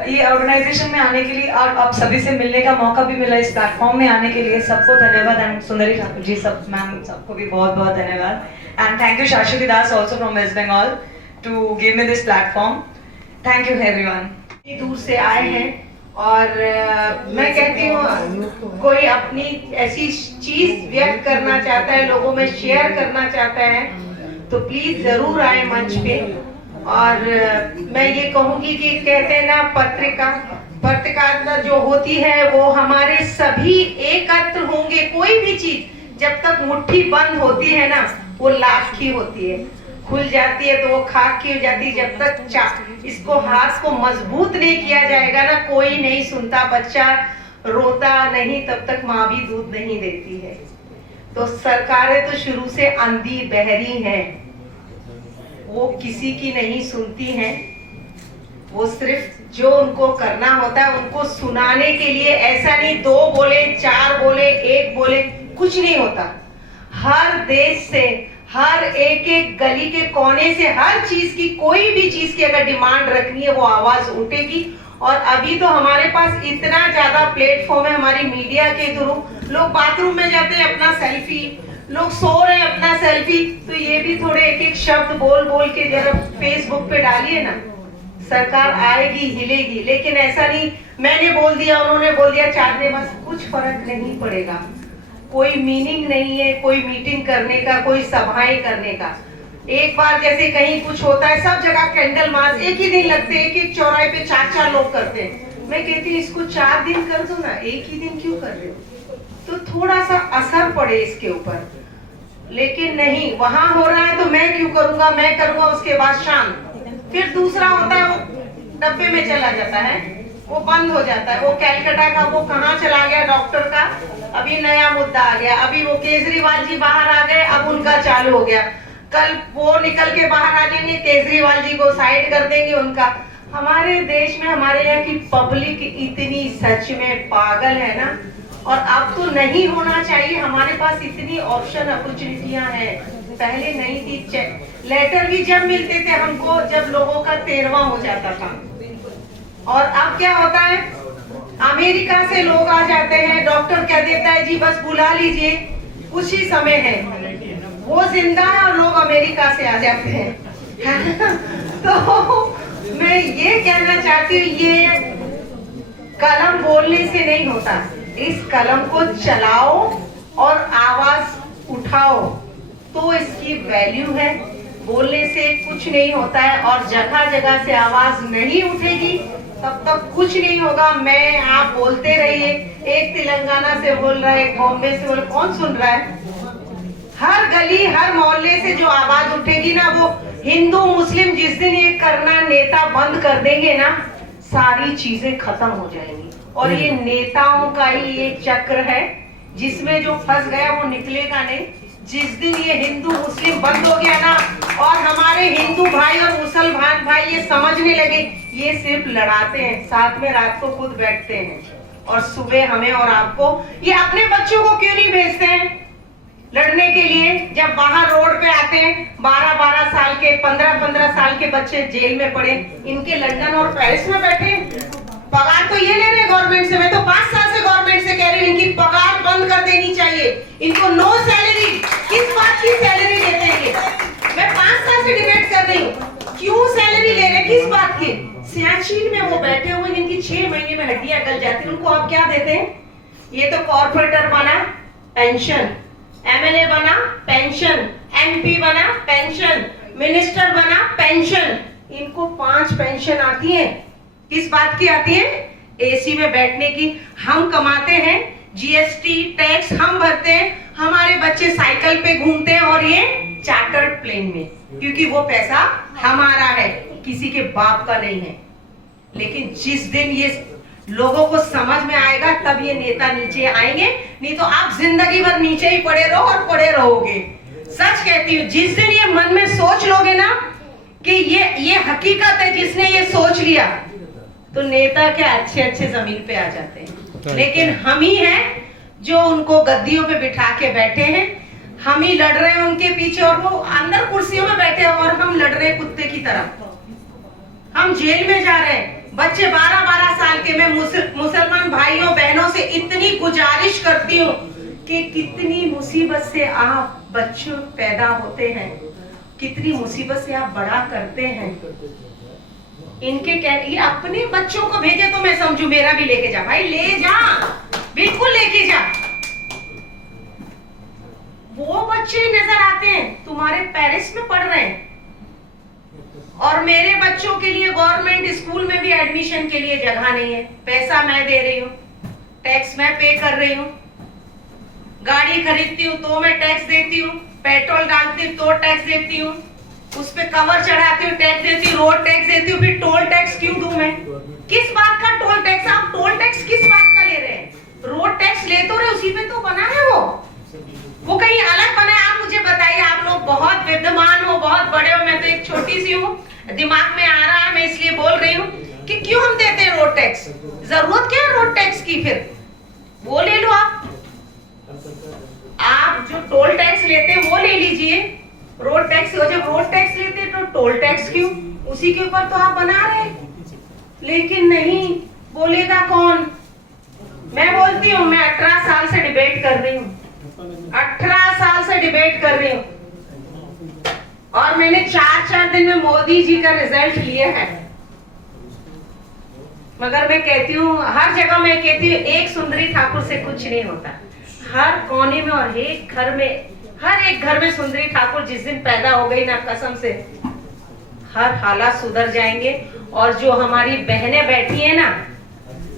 ये ऑर्गेनाइजेशन में आने के लिए और आप सभी से मिलने का मौका भी मिला, इस प्लेटफॉर्म में आने के लिए सबको धन्यवाद। एंड सुंदरी ठाकुर जी सब मैम सबको भी बहुत बहुत धन्यवाद। And thank you Shashwati Das also from West Bengal to give me this platform. Thank you everyone. दूर से आए हैं और मैं कहती हूँ कोई अपनी ऐसी चीज व्यक्त करना चाहता है, लोगों में शेयर करना चाहता है, तो प्लीज जरूर आए मंच पे। और मैं ये कहूंगी कि कहते हैं ना पत्रकारिता जो होती है वो हमारे सभी एकत्र होंगे। कोई भी चीज जब तक मुट्ठी बंद होती है ना वो लाख की होती है, खुल जाती है तो वो खाक की हो जाती है। जब तक इसको हाथ को मजबूत नहीं किया जाएगा ना, कोई नहीं सुनता, बच्चा रोता नहीं तब तक माँ भी दूध नहीं देती है। तो सरकारें तो शुरू से अंधी बहरी हैं, वो किसी की नहीं सुनती हैं, वो सिर्फ जो उनको करना होता है उनको सुनाने के लिए, ऐसा नहीं 2 बोले 4 बोले 1 बोले, कुछ नहीं होता। हर देश से, हर एक गली के कोने से, हर चीज की, कोई भी चीज की अगर डिमांड रखनी है वो आवाज उठेगी। और अभी तो हमारे पास इतना ज्यादा प्लेटफॉर्म है हमारी मीडिया के थ्रू, लोग बाथरूम में जाते हैं अपना सेल्फी, लोग सो रहे हैं अपना सेल्फी, तो ये भी थोड़े एक शब्द बोल के जरा फेसबुक पे डालिए ना, सरकार आएगी हिलेगी। लेकिन ऐसा नहीं मैंने बोल दिया उन्होंने बोल दिया, चाहने बस, कुछ फर्क नहीं पड़ेगा। कोई मीनिंग नहीं है कोई मीटिंग करने का, कोई सभाएं करने का। एक बार जैसे कहीं कुछ होता है, सब जगह कैंडल मार्च एक ही दिन लगते हैं, एक चौराहे पे 4 लोग करते हैं। मैं कहती हूँ इसको 4 दिन कर दो ना, एक ही दिन क्यों कर रहे हो, तो थोड़ा सा असर पड़े इसके ऊपर। लेकिन नहीं, वहां हो रहा है तो मैं क्यों करूंगा, मैं करूंगा, उसके बाद शाम फिर दूसरा होता है, वो डब्बे में चला जाता है, वो बंद हो जाता है। वो कैलकाटा का वो कहाँ चला गया, डॉक्टर का अभी नया मुद्दा आ गया, अभी वो केजरीवाल जी बाहर आ गए, अब उनका चालू हो गया, कल वो निकल के बाहर आ जाएंगे, केजरीवाल जी को साइड कर देंगे उनका। हमारे देश में हमारे यहाँ की पब्लिक इतनी सच में पागल है ना, और अब तो नहीं होना चाहिए। हमारे पास इतनी ऑप्शन अपॉर्चुनिटियां हैं, पहले नहीं थी। लेटर भी जब मिलते थे हमको जब लोगों का 13वां हो जाता था, और अब क्या होता है, अमेरिका से लोग आ जाते हैं, डॉक्टर कह देता है जी बस बुला लीजिए, कुछ ही समय है, वो जिंदा है और लोग अमेरिका से आ जाते हैं। तो मैं ये कहना चाहती हूँ, ये कलम बोलने से नहीं होता, इस कलम को चलाओ और आवाज उठाओ तो इसकी वैल्यू है। बोलने से कुछ नहीं होता है और जगह जगह से आवाज नहीं उठेगी तब तक कुछ नहीं होगा। मैं आप बोलते रहिए, एक तेलंगाना से बोल रहा है, एक बॉम्बे से बोल, कौन सुन रहा है? हर गली हर मोहल्ले से जो आवाज उठेगी ना, वो हिंदू मुस्लिम जिस दिन ये करना नेता बंद कर देंगे ना, सारी चीजें खत्म हो जाएंगी। और ये नेताओं का ही एक चक्र है जिसमें जो फंस गया वो निकलेगा नहीं। जिस दिन ये हिंदू मुस्लिम बंद हो गया ना और हमारे हिंदू भाई और मुसलमान भाई ये समझने लगे ये सिर्फ लड़ाते हैं, साथ में रात को खुद बैठते हैं और सुबह हमें और आपको, ये अपने बच्चों को क्यों नहीं भेजते हैं लड़ने के लिए? जब बाहर रोड पे आते हैं 12-12 साल के 15-15 साल के बच्चे जेल में पड़े, इनके लंदन और पेरिस में बैठे, पगार तो ये ले रहे गवर्नमेंट से। मैं तो 5 साल से गवर्नमेंट से कह रही हूँ इनकी पगार बंद कर देनी चाहिए, इनको नो सैलरी। किस बात की सैलरी लेते हैं ये? मैं 5 साल से डिबेट कर रही हूँ, क्यों सैलरी ले रहे, किस बात की? सियाचिन में वो बैठे हुए जिनकी 6 महीने में हड्डियां गल जाती है, उनको आप क्या देते हैं? ये तो कॉर्पोरेटर बना पेंशन, एमएलए बना पेंशन, एमपी बना पेंशन, मिनिस्टर बना पेंशन, इनको 5 पेंशन आती है। किस बात की आती है? एसी में बैठने की। हम कमाते हैं, जीएसटी टैक्स हम भरते हैं, हमारे बच्चे साइकिल पे घूमते हैं और ये चार्टर्ड प्लेन में, क्योंकि वो पैसा हमारा है, किसी के बाप का नहीं है। लेकिन जिस दिन ये लोगों को समझ में आएगा तब ये नेता नीचे आएंगे, नहीं तो आप जिंदगी भर नीचे ही पड़े रहो और पड़े रहोगे। सच कहती हूँ, जिस दिन ये मन में सोच लोगे ना कि ये हकीकत है, जिसने ये सोच लिया तो नेता के अच्छे अच्छे जमीन पे आ जाते हैं। लेकिन हम ही हैं जो उनको गद्दियों पे बिठा के बैठे हैं, हम ही लड़ रहे हैं उनके पीछे और वो अंदर कुर्सियों में बैठे हैं और हम लड़ रहे हैं कुत्ते की तरह। हम जेल में जा रहे हैं, बच्चे 12-12 साल के। मैं मुसलमान भाइयों बहनों से इतनी गुजारिश करती हूँ कि कितनी मुसीबत से आप बच्चों पैदा होते हैं, कितनी मुसीबत से आप बड़ा करते हैं। इनके ये अपने बच्चों को भेजे तो मैं समझू मेरा भी लेके जा भाई, ले जा, बिल्कुल लेके जा। वो बच्चे नजर आते हैं तुम्हारे पेरिस में पढ़ रहे हैं और मेरे बच्चों के लिए गवर्नमेंट स्कूल में भी एडमिशन के लिए जगह नहीं है। पैसा मैं दे रही हूँ, टैक्स मैं पे कर रही हूँ, गाड़ी खरीदती हूँ तो मैं टैक्स देती हूँ, पेट्रोल डालती हूँ तो टैक्स देती हूँ, उस पे कवर चढ़ाती हूँ टैक्स देती हूँ, रोड टैक्स देती हूँ, फिर टोल टैक्स क्यों दूं मैं? किस बात का टोल टैक्स? आप टोल टैक्स किस बात का ले रहे हैं? रोड टैक्स ले तो रहे, उसी पे तो बना है वो कहीं अलग बना है? आप मुझे बताइए, आप लोग बहुत विद्वान हो, बहुत बड़े हो, मैं तो एक छोटी सी हूँ, दिमाग में आ रहा है, मैं इसलिए बोल रही हूँ कि क्यों हम देते हैं रोड टैक्स? जरूरत क्या है रोड टैक्स की? फिर वो ले लो, आप जो टोल टैक्स लेते हैं वो ले लीजिए। रोड टैक्स, जब रोड टैक्स लेते हैं तो टोल टैक्स क्यों? उसी के ऊपर तो आप बना रहे हैं। लेकिन नहीं, बोलेगा कौन? मैं बोलती हूँ, मैं 18 साल से डिबेट कर रही हूँ, 18 साल से डिबेट कर रही हूँ और मैंने 4-4 दिन में मोदी जी का रिजल्ट लिया है। मगर मैं कहती हूँ, हर जगह मैं कहती हूँ, एक सुंदरी ठाकुर से कुछ नहीं होता। हर कोने में और एक घर में, हर एक घर में सुंदरी ठाकुर जिस दिन पैदा हो गई ना, कसम से हर हालात सुधर जाएंगे। और जो हमारी बहनें बैठी है ना,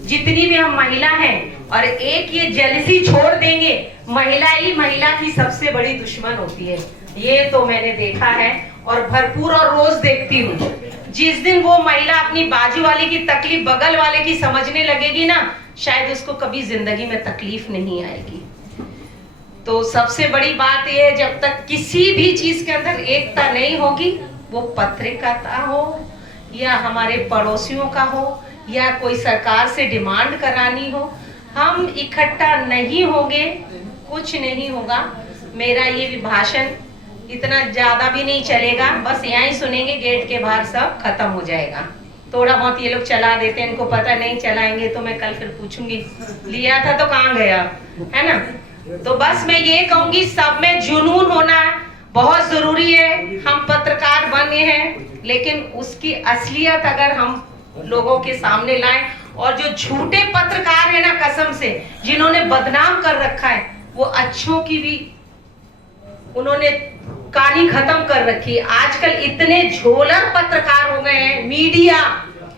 जितनी भी हम महिला हैं, और एक ये जेलसी छोड़ देंगे, महिला ही महिला की सबसे बड़ी दुश्मन होती है, ये तो मैंने देखा है और भरपूर और रोज देखती हूँ। जिस दिन वो महिला अपनी बाजू वाले की तकलीफ बगल वाले की समझने लगेगी ना, शायद उसको कभी जिंदगी में तकलीफ नहीं आएगी। तो सबसे बड़ी बात यह है, जब तक किसी भी चीज के अंदर एकता नहीं होगी, वो पत्रिका हो या हमारे पड़ोसियों का हो या कोई सरकार से डिमांड करानी हो, हम इकट्ठा नहीं होंगे, कुछ नहीं होगा। मेरा ये भी भाषण इतना ज्यादा भी नहीं चलेगा, बस यहाँ ही सुनेंगे, गेट के बाहर सब खत्म हो जाएगा। थोड़ा बहुत ये लोग चला देते हैं, इनको पता नहीं चलाएंगे तो मैं कल फिर पूछूंगी लिया था तो कहाँ गया, है ना? तो बस मैं ये कहूंगी, सब में जुनून होना बहुत जरूरी है। हम पत्रकार बने हैं, लेकिन उसकी असलियत अगर हम लोगों के सामने लाएं, और जो झूठे पत्रकार है ना, कसम से जिन्होंने बदनाम कर रखा है, वो अच्छों की भी उन्होंने कहानी खत्म कर रखी है। आजकल इतने झोलर पत्रकार हो गए हैं, मीडिया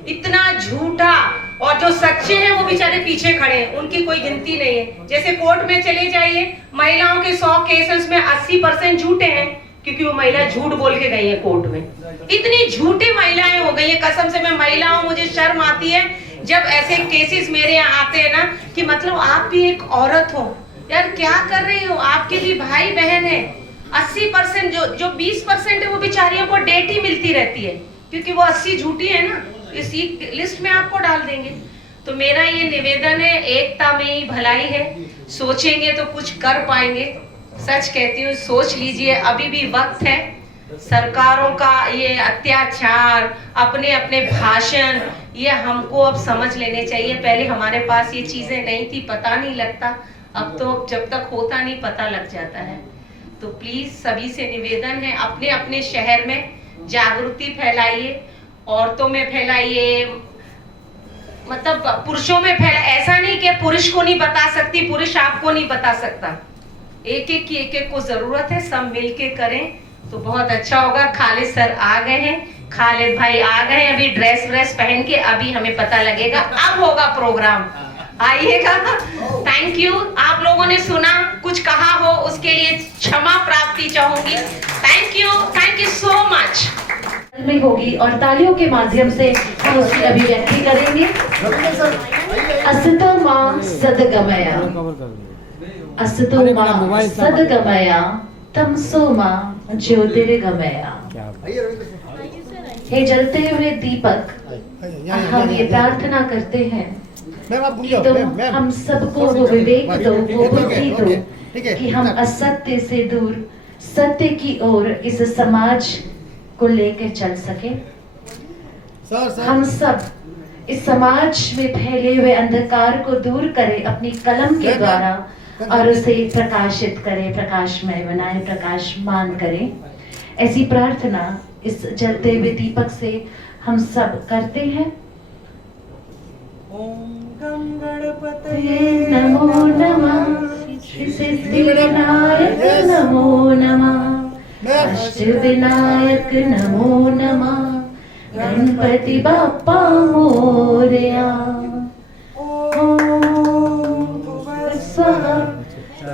इतना झूठा, और जो सच्चे हैं वो बेचारे पीछे खड़े हैं, उनकी कोई गिनती नहीं है। जैसे कोर्ट में चले जाइए, महिलाओं के 100 केसेस में 80% झूठे हैं, क्योंकि वो महिला झूठ बोल के गई है कोर्ट में। इतनी झूठी महिलाएं हो गई है, कसम से मैं महिला हूं, मुझे शर्म आती है जब ऐसे केसेस मेरे यहाँ आते हैं ना, कि मतलब आप भी एक औरत हो यार, क्या कर रही हो, आपके भी भाई बहन है। 80% जो 20% है वो बेचारियों को डेट ही मिलती रहती है, क्योंकि वो 80 झूठी है ना, इसी लिस्ट में आपको डाल देंगे। तो मेरा ये निवेदन है, एकता में ही भलाई है, सोचेंगे तो कुछ कर पाएंगे। सच कहती हूँ, सोच लीजिए, अभी भी वक्त है। सरकारों का ये अत्याचार, अपने अपने भाषण, ये हमको अब समझ लेने चाहिए। पहले हमारे पास ये चीजें नहीं थी, पता नहीं लगता, अब तो जब तक होता नहीं पता लग जाता है। तो प्लीज सभी से निवेदन है, अपने अपने शहर में जागृति फैलाइए, औरतों में फैलाइए, मतलब पुरुषों में फैला। ऐसा नहीं कि पुरुष को नहीं बता सकती, पुरुष आपको नहीं बता सकता। एक एक को जरूरत है, सब मिलके करें तो बहुत अच्छा होगा। खालिद सर आ गए हैं, खालिद भाई आ गए हैं, अभी ड्रेस पहन के, अभी हमें पता लगेगा, अब होगा प्रोग्राम, आइएगा। Thank you. आप लोगों ने सुना, कुछ कहा हो उसके लिए क्षमा प्राप्ति चाहूंगी। Thank you so much. में होगी और तालियों के माध्यम से हम उसकी अभिव्यक्ति करेंगे। असतो मां सदगमया, असतो मां सदगमया, तमसो मां ज्योतिर्गमया। हे जलते हुए दीपक, हम ये प्रार्थना करते हैं कि तुम हम सबको वो विवेक दो, वो बुद्धि दो कि हम असत्य से दूर सत्य की ओर इस समाज को लेकर चल सके। हम सब इस समाज में फैले हुए अंधकार को दूर करें अपनी कलम के द्वारा, और उसे प्रकाशित करें, प्रकाशमय बनाए, प्रकाशमान करें। ऐसी प्रार्थना इस जलते हुए दीपक से हम सब करते हैं। ओम गं गणपतये नमो नमः, श्री सिद्धिविनायक नमो नमः, अष्टविनायक नमो नमः, गणपति बाप्पा मोरया। स्वाहा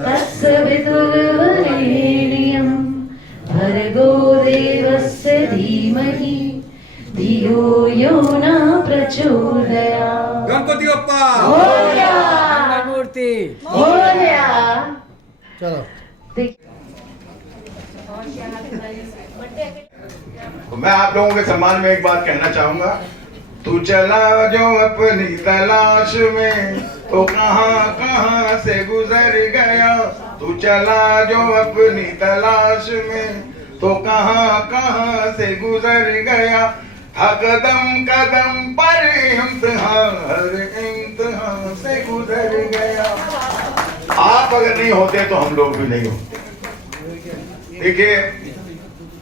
तत्सवितुर्वरेण्यं भर्गो देवस्य धीमहि धियो यो न प्रचोदयात्। गणपति बप्पा मोरया, मूर्ति मोरया। चलो मैं आप लोगों के सम्मान में एक बात कहना चाहूंगा। तू चला जो अपनी तलाश में, तो कहां कहां से गुजर गया। तू चला जो अपनी तलाश में, तो कहां कहां से गुजर गया। हर कदम कदम पर इम्तिहान, हर इम्तिहान से गुजर गया। आप अगर नहीं होते तो हम लोग भी नहीं होते। देखिए,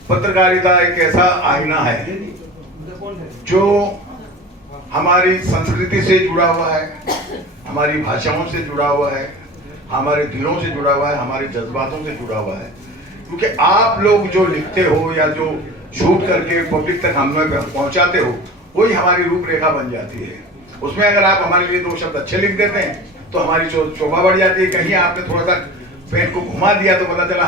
पत्रकारिता एक ऐसा आईना है जो हमारी संस्कृति से जुड़ा हुआ है, हमारी भाषाओं से जुड़ा हुआ है, हमारे दिलों से जुड़ा हुआ है, हमारे जज्बातों से जुड़ा हुआ है। क्योंकि आप लोग जो लिखते हो या जो शूट करके पब्लिक तक हमें पहुंचाते हो, वही हमारी रूपरेखा बन जाती है। उसमें अगर आप हमारे लिए 2 शब्द अच्छे लिख देते हैं तो हमारी शोभा बढ़ जाती है। कहीं आपने थोड़ा सा पेन को घुमा दिया तो पता चला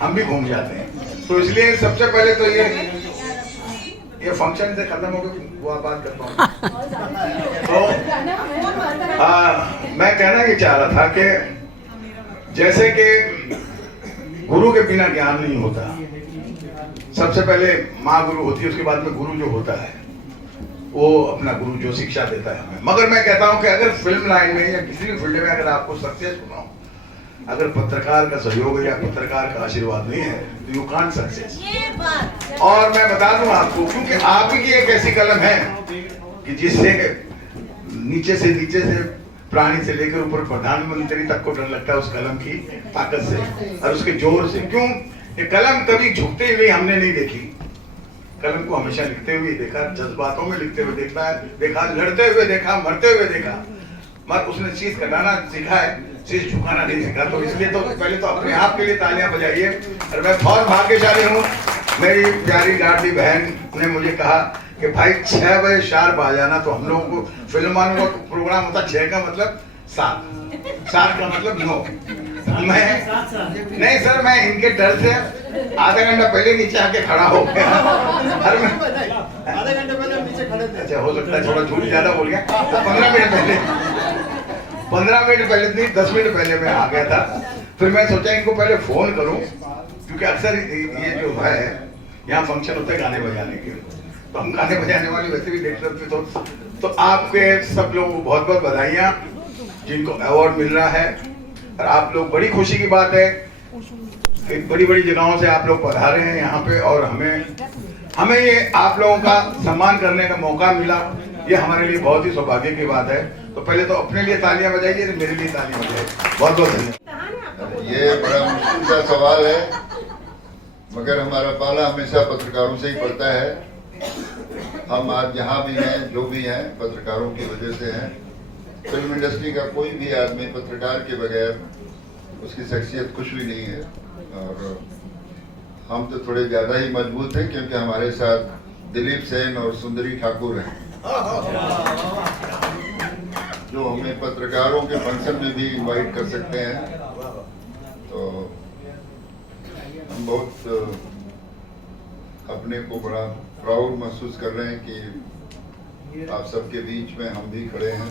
हम भी घूम जाते हैं। तो इसलिए सबसे पहले तो ये फंक्शन से खत्म हो गया, वो आप बात करता हूँ। तो मैं कहना ये चाह रहा था कि जैसे कि गुरु के बिना ज्ञान नहीं होता। सबसे पहले माँ गुरु होती है, उसके बाद में गुरु जो होता है वो अपना गुरु जो शिक्षा देता है हमें। मगर मैं कहता हूँ कि अगर फिल्म लाइन में या किसी भी फील्ड में अगर आपको सक्सेस होना हो, अगर पत्रकार का सहयोग या पत्रकार का आशीर्वाद नहीं है तो यू कांट सक्सेस। और मैं बता दूं आपको, क्योंकि आप ही की एक ऐसी कलम है कि जिससे नीचे से प्राणी से लेकर ऊपर प्रधानमंत्री तक को डर लगता है उस कलम की ताकत से और उसके जोर से। क्यों? ये कलम कभी झुकते हुए हमने नहीं देखी, कलम को हमेशा लिखते हुए देखा, जज्बातों में लिखते हुए देखा, लड़ते हुए देखा, मरते हुए देखा। मगर उसने चीज कटाना सीखा है शीश झुकाना नहीं सीखा, तो इसलिए तो पहले तो अपने आप के लिए तालियां बजाइए। और मैं बहुत भाग्यशाली हूँ, मेरी प्यारी लाडली बहन ने मुझे कहा कि भाई 6 बजे शार्प आ जाना। तो हम लोगों को फिल्म वालों का प्रोग्राम होता 6 का मतलब 7 का मतलब 9। मैं नहीं सर, मैं इनके डर से आधा घंटा पहले नीचे आके खड़ा हो गया। आधे घंटे पहले नीचे खड़े थे। अच्छा, हो सकता है थोड़ा झूठ ज्यादा बोल गया। 15 मिनट पहले नहीं, 10 मिनट पहले मैं आ गया था। फिर मैं सोचा इनको पहले फोन करूं, क्योंकि अक्सर ये जो है यहाँ फंक्शन होता है गाने बजाने के, तो हम गाने बजाने वाले वैसे भी डायरेक्टर थे। तो आपके सब लोगों को बहुत बहुत बधाइयाँ जिनको अवार्ड मिल रहा है। और आप लोग, बड़ी खुशी की बात है, बड़ी बड़ी जगहों से आप लोग पधारे हैं यहाँ पे, और हमें ये आप लोगों का सम्मान करने का मौका मिला, ये हमारे लिए बहुत ही सौभाग्य की बात है। तो पहले तो अपने लिए तालियां बजाइए, मेरे लिए तालियां बजाइए। बहुत बहुत धन्यवाद। ये बड़ा मुश्किल सा सवाल है, मगर हमारा पाला हमेशा पत्रकारों से ही पड़ता है। हम आज जहाँ भी हैं, जो भी हैं, पत्रकारों की वजह से हैं। फिल्म इंडस्ट्री का कोई भी आदमी पत्रकार के बगैर उसकी शख्सियत कुछ भी नहीं है। और हम तो थोड़े ज्यादा ही मजबूत हैं, क्योंकि हमारे साथ दिलीप सेन और सुंदरी ठाकुर हैं, जो हमें पत्रकारों के फंक्शन में भी इनवाइट कर सकते हैं। तो हम बहुत अपने को बड़ा प्राउड महसूस कर रहे हैं कि आप सबके बीच में हम भी खड़े हैं।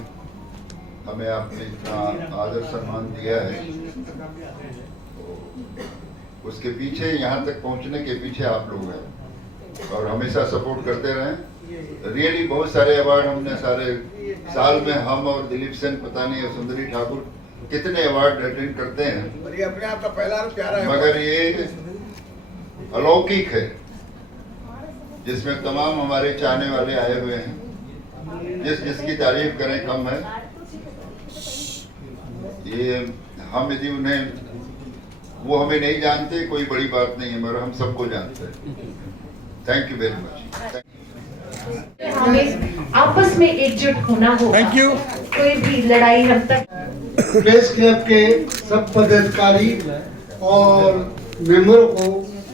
हमें आपने इतना आदर सम्मान दिया है, तो उसके पीछे, यहाँ तक पहुँचने के पीछे आप लोग हैं, और हमेशा सपोर्ट करते रहें। रियली बहुत सारे अवार्ड हमने सारे साल में, हम और दिलीप सेन, पता नहीं सुंदरी ठाकुर कितने अवार्ड अटेंड करते हैं, ये अपने आप का पहला और प्यारा है, मगर ये अलौकिक है जिसमें तमाम हमारे चाहने वाले आए हुए हैं। जिसकी तारीफ करें कम है। ये हम यदि उन्हें, वो हमें नहीं जानते, कोई बड़ी बात नहीं है, मगर हम सबको जानते हैं। Thank you very much. हमें आपस में एकजुट होना होगा। Thank you. कोई भी लड़ाई हम तक। प्रेस क्लब के सब पदाधिकारी और मेंबरों को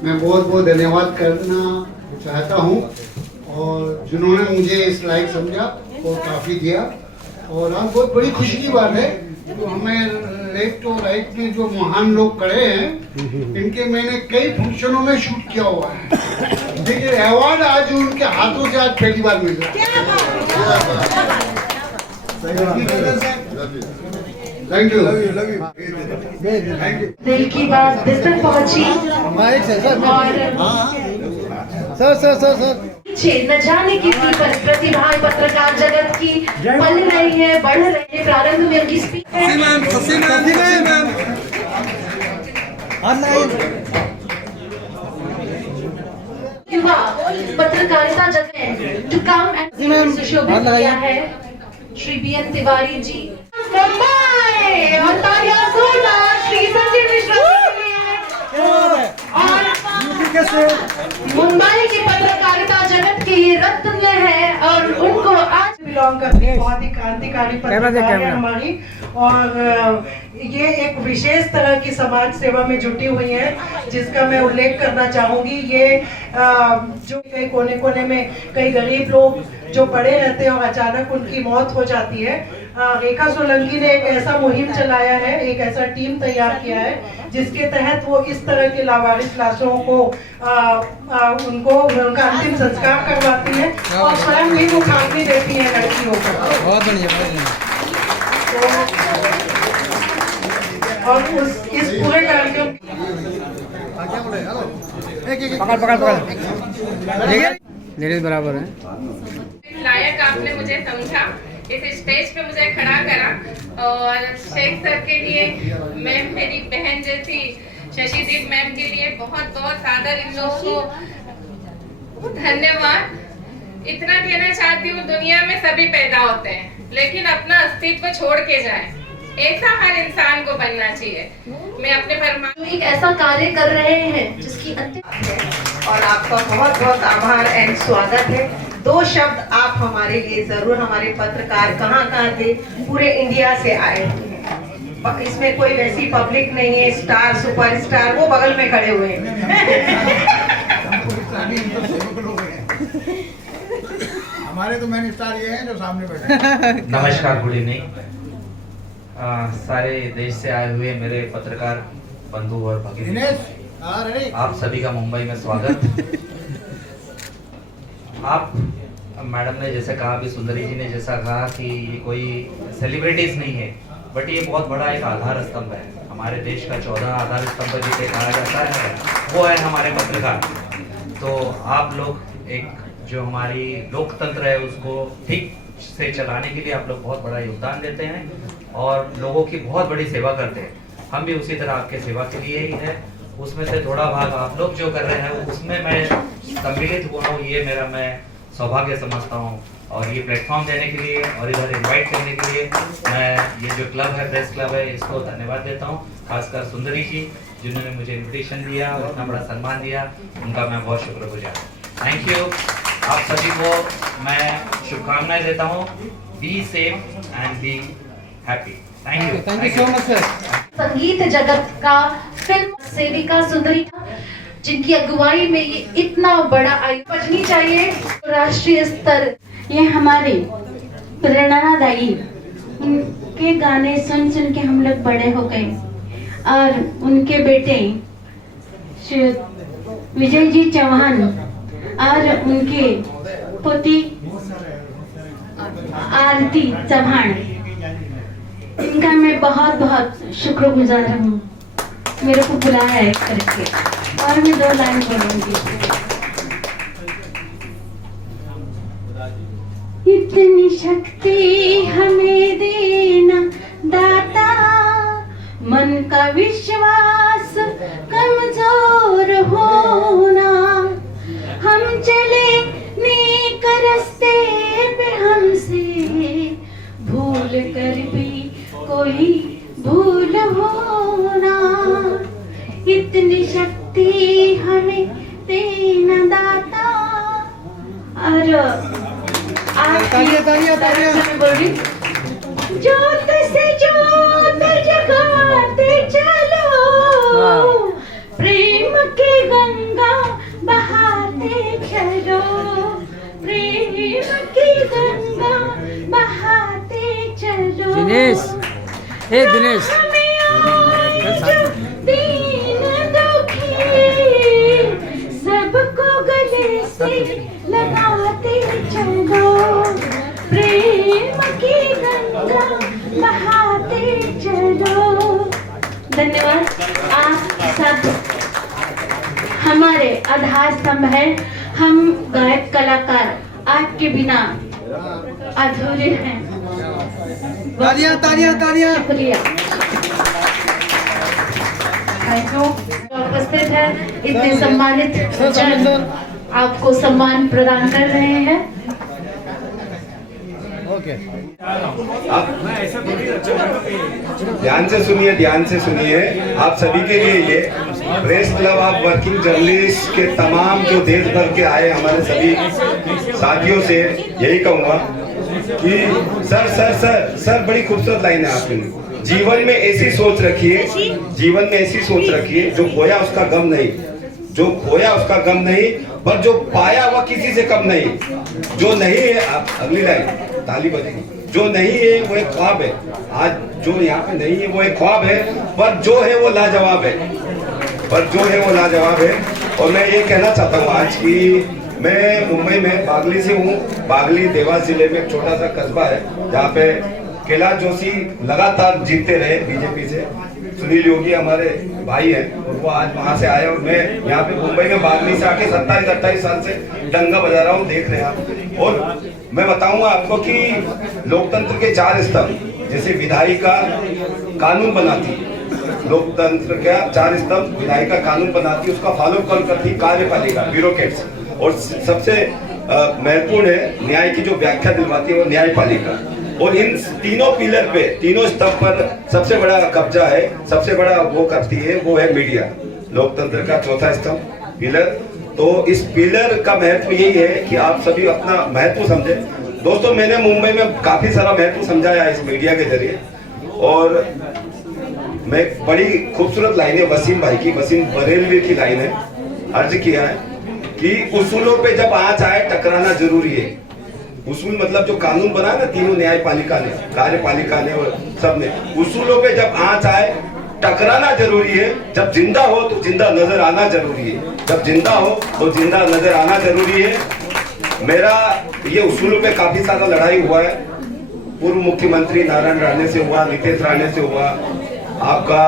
मैं बहुत बहुत धन्यवाद करना चाहता हूं, और जिन्होंने मुझे इस लायक समझा और काफ़ी दिया। और आज बहुत बड़ी खुशी की बात है, तो हमें लेफ्ट और राइट में जो महान लोग खड़े हैं, इनके मैंने कई फंक्शनों में शूट किया हुआ है, लेकिन अवार्ड आज उनके हाथों से आज पहली बार मिल रहा है। Thank you. दिल की बात दिल तक पहुंची, और सर न जाने कितनी प्रतिभाएं पत्रकार जगत की पल रही है, बढ़ रही है। प्रारंभ में उनकी स्पीच युवा पत्रकारिता जगत टू कम एंड सुशोभित किया है श्री BN तिवारी जी मुंबई, और तालियां जोरदार श्री संजय मिश्रा के लिए। और मुंबई की पत्रकारिता जगत के ये रत्न है, और उनको आज बिलोंग करती है, बहुत ही क्रांतिकारी पत्रकार है हमारी, और ये एक विशेष तरह की समाज सेवा में जुटी हुई है, जिसका मैं उल्लेख करना चाहूंगी। ये जो कई कोने कोने में कई गरीब लोग जो पड़े रहते हैं और अचानक उनकी मौत हो जाती है, रेखा सोलंकी ने एक ऐसा मुहिम चलाया है, एक ऐसा टीम तैयार किया है, जिसके तहत वो इस तरह के लावारिस लाशों को उनका अंतिम संस्कार करवाती है, और स्वयं भी वो खाकनी देती है लड़कियों को। बहुत बढ़िया। और इस पूरे कार्यक्रम लेडीज बराबर है। लायक आपने मुझे समझा, इस स्टेज पे मुझे खड़ा करा, और शेख सर के लिए, मैम मेरी बहन जैसी शशिदीप मैम के लिए बहुत बहुत आदर, इन लोगों को धन्यवाद। इतना कहना चाहती हूँ, दुनिया में सभी पैदा होते हैं, लेकिन अपना अस्तित्व छोड़ के जाए, ऐसा हर इंसान को बनना चाहिए। मैं अपने परमाणु एक ऐसा कार्य कर रहे हैं जिसकी अंतिम, और आपका बहुत बहुत आभार एंड स्वागत है। 2 शब्द आप हमारे लिए जरूर, हमारे पत्रकार कहाँ थे, पूरे इंडिया से आए हैं। इसमें कोई वैसी पब्लिक नहीं है, स्टार सुपरस्टार वो बगल में खड़े हुए हैं। हमारे तो मेन स्टार ये हैं जो सामने बैठे। नमस्कार, गुड इवनिंग। सारे देश से आए हुए मेरे पत्रकार बंधु और भगिनी, आप सभी का मुंबई में स्वागत। आप मैडम ने जैसे कहा, अभी सुंदरी जी ने जैसा कहा कि ये कोई सेलिब्रिटीज नहीं है, बट ये बहुत बड़ा एक आधार स्तंभ है। हमारे देश का 14 आधार स्तंभ जिसे कहा जाता है वो है हमारे पत्रकार। तो आप लोग एक जो हमारी लोकतंत्र है उसको ठीक से चलाने के लिए आप लोग बहुत बड़ा योगदान देते हैं और लोगों की बहुत बड़ी सेवा करते हैं। हम भी उसी तरह आपके सेवा के लिए ही है। उसमें से थोड़ा भाग आप लोग जो कर रहे हैं उसमें मैं सम्मिलित हुआ हूँ, ये मेरा मैं सौभाग्य समझता हूँ। और ये प्लेटफॉर्म देने के लिए और इधर इनवाइट करने के लिए मैं ये जो क्लब है, प्रेस क्लब है, इसको धन्यवाद देता हूँ। खासकर सुंदरी जी जिन्होंने मुझे इन्विटेशन दिया और इतना बड़ा सम्मान दिया, उनका मैं बहुत शुक्रगुजार। Thank you. आप सभी को मैं शुभकामनाएं देता हूँ। Be safe and be happy. Thank you. Thank you so much sir. संगीत जगत का फिल्म सेविका सुंदरी, जिनकी अगुवाई में ये इतना बड़ा आयोजन बजनी चाहिए राष्ट्रीय स्तर। ये हमारे प्रेरणादायी, उनके गाने सुन सुन के हम लोग बड़े हो गए और उनके बेटे श्री विजय जी चौहान और उनके पोती आरती चौहान, इनका मैं बहुत बहुत शुक्रगुजार हूँ, मेरे को बुलाया है करके। और मैं 2 लाइन बोलूंगी। इतनी शक्ति हमें देना दाता, मन का विश्वास कमजोर होना, हम चले नेक रास्ते पे हमसे भूल कर भी कोई भूल होना, इतनी शक्ति हमें देना दाता। और जोत से जोत जगाते चलो, प्रेम की गंगा बहाते चलो, प्रेम की गंगा बहाते चलो। दिनेश, हे दिनेश, दीन दुखी सबको गले से लगाते चलो, प्रेम की गंगा बहाते चलो। धन्यवाद। आप सब हमारे आधार स्तंभ है। हम गायक कलाकार आपके बिना अधूरे हैं। तालियां तालियां तालियां। शुक्रिया। उपस्थित है, इतने सम्मानित जन आपको सम्मान प्रदान कर रहे हैं। ध्यान से सुनिए, ध्यान से सुनिए। आप सभी के लिए ये press club of working journalist के तमाम जो देश भर के आए हमारे सभी साथियों से यही कहूँगा कि सर सर सर सर बड़ी खूबसूरत लाइन है आपकी। जीवन में ऐसी सोच रखिए, जीवन में ऐसी सोच रखिए, जो खोया उसका गम नहीं, जो खोया उसका गम नहीं, पर जो पाया वह किसी से कम नहीं। जो नहीं है, आप अगली लाइन ताली बजेगी, जो नहीं है वो एक ख्वाब है। आज जो यहाँ पे नहीं है वो एक ख्वाब है, पर जो है वो लाजवाब है, पर जो है वो लाजवाब है। और मैं ये कहना चाहता हूँ आज की मैं मुंबई में बागली से हूँ। बागली देवास जिले में एक छोटा सा कस्बा है जहाँ पे कैलाश जोशी लगातार जीतते रहे बीजेपी से। सुनील योगी हमारे भाई हैं और वो आज वहां से आए और मैं यहाँ पे मुंबई में बागली से आके 27-28 साल से डंगा बजा रहा हूँ, देख रहे हैं आप। और मैं बताऊंगा आपको कि लोकतंत्र के 4 स्तंभ, जैसे विधायिका कानून बनाती, लोकतंत्र का 4 स्तंभ, विधायिका कानून बनाती, उसका फॉलो कौन करती? कार्यपालिका, ब्यूरोक्रेट्स। और सबसे महत्वपूर्ण है न्याय की जो व्याख्या दिलवाती है वो न्यायपालिका। और इन तीनों पिलर पे, तीनों स्तंभ पर सबसे बड़ा कब्जा है, सबसे बड़ा वो करती है, वो है मीडिया, लोकतंत्र का 4था स्तंभ पिलर। तो इस पिलर का महत्व यही है कि आप सभी अपना महत्व समझे। दोस्तों, मैंने मुंबई में काफी सारा महत्व समझाया इस मीडिया के जरिए। और मैं बड़ी खूबसूरत लाइन है वसीम भाई की, वसीम बरेलवी की लाइन है, अर्ज किया है कि उसूलों पे जब आंच आए टकराना जरूरी है। उसूल मतलब जो कानून बना ना तीनों न्यायपालिका ने, कार्यपालिका ने और सब ने, उसूलों पे जब आंच आए टकराना जरूरी है। जब जिंदा हो तो जिंदा नजर आना जरूरी है, जब जिंदा हो तो जिंदा नजर आना जरूरी है। मेरा ये उसूलों पे काफी सारा लड़ाई हुआ है, पूर्व मुख्यमंत्री नारायण राणे से हुआ, नीतीश राणे से हुआ, आपका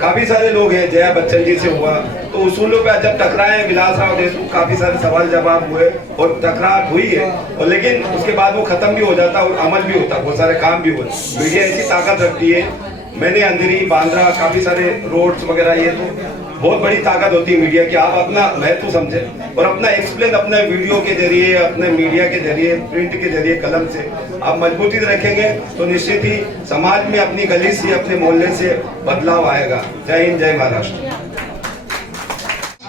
काफी सारे लोग हैं, जया बच्चन जी से हुआ। तो उसूलों पे जब टकराए विलासराव देशमुख, काफी सारे सवाल जवाब हुए और टकरार हुई है, और लेकिन उसके बाद वो खत्म भी हो जाता और अमल भी होता, बहुत सारे काम भी हुए। मीडिया ऐसी ताकत रखती है, मैंने अंधेरी बांद्रा काफी सारे रोड्स वगैरह, ये तो बहुत बड़ी ताकत होती है मीडिया की। आप अपना महत्व समझे और अपना एक्सप्लेन अपने वीडियो के जरिए, अपने मीडिया के जरिए, प्रिंट के जरिए, कलम से आप मजबूती रखेंगे तो निश्चित ही समाज में अपनी गली से, अपने मोहल्ले से बदलाव आएगा। जय हिंद, जय महाराष्ट्र।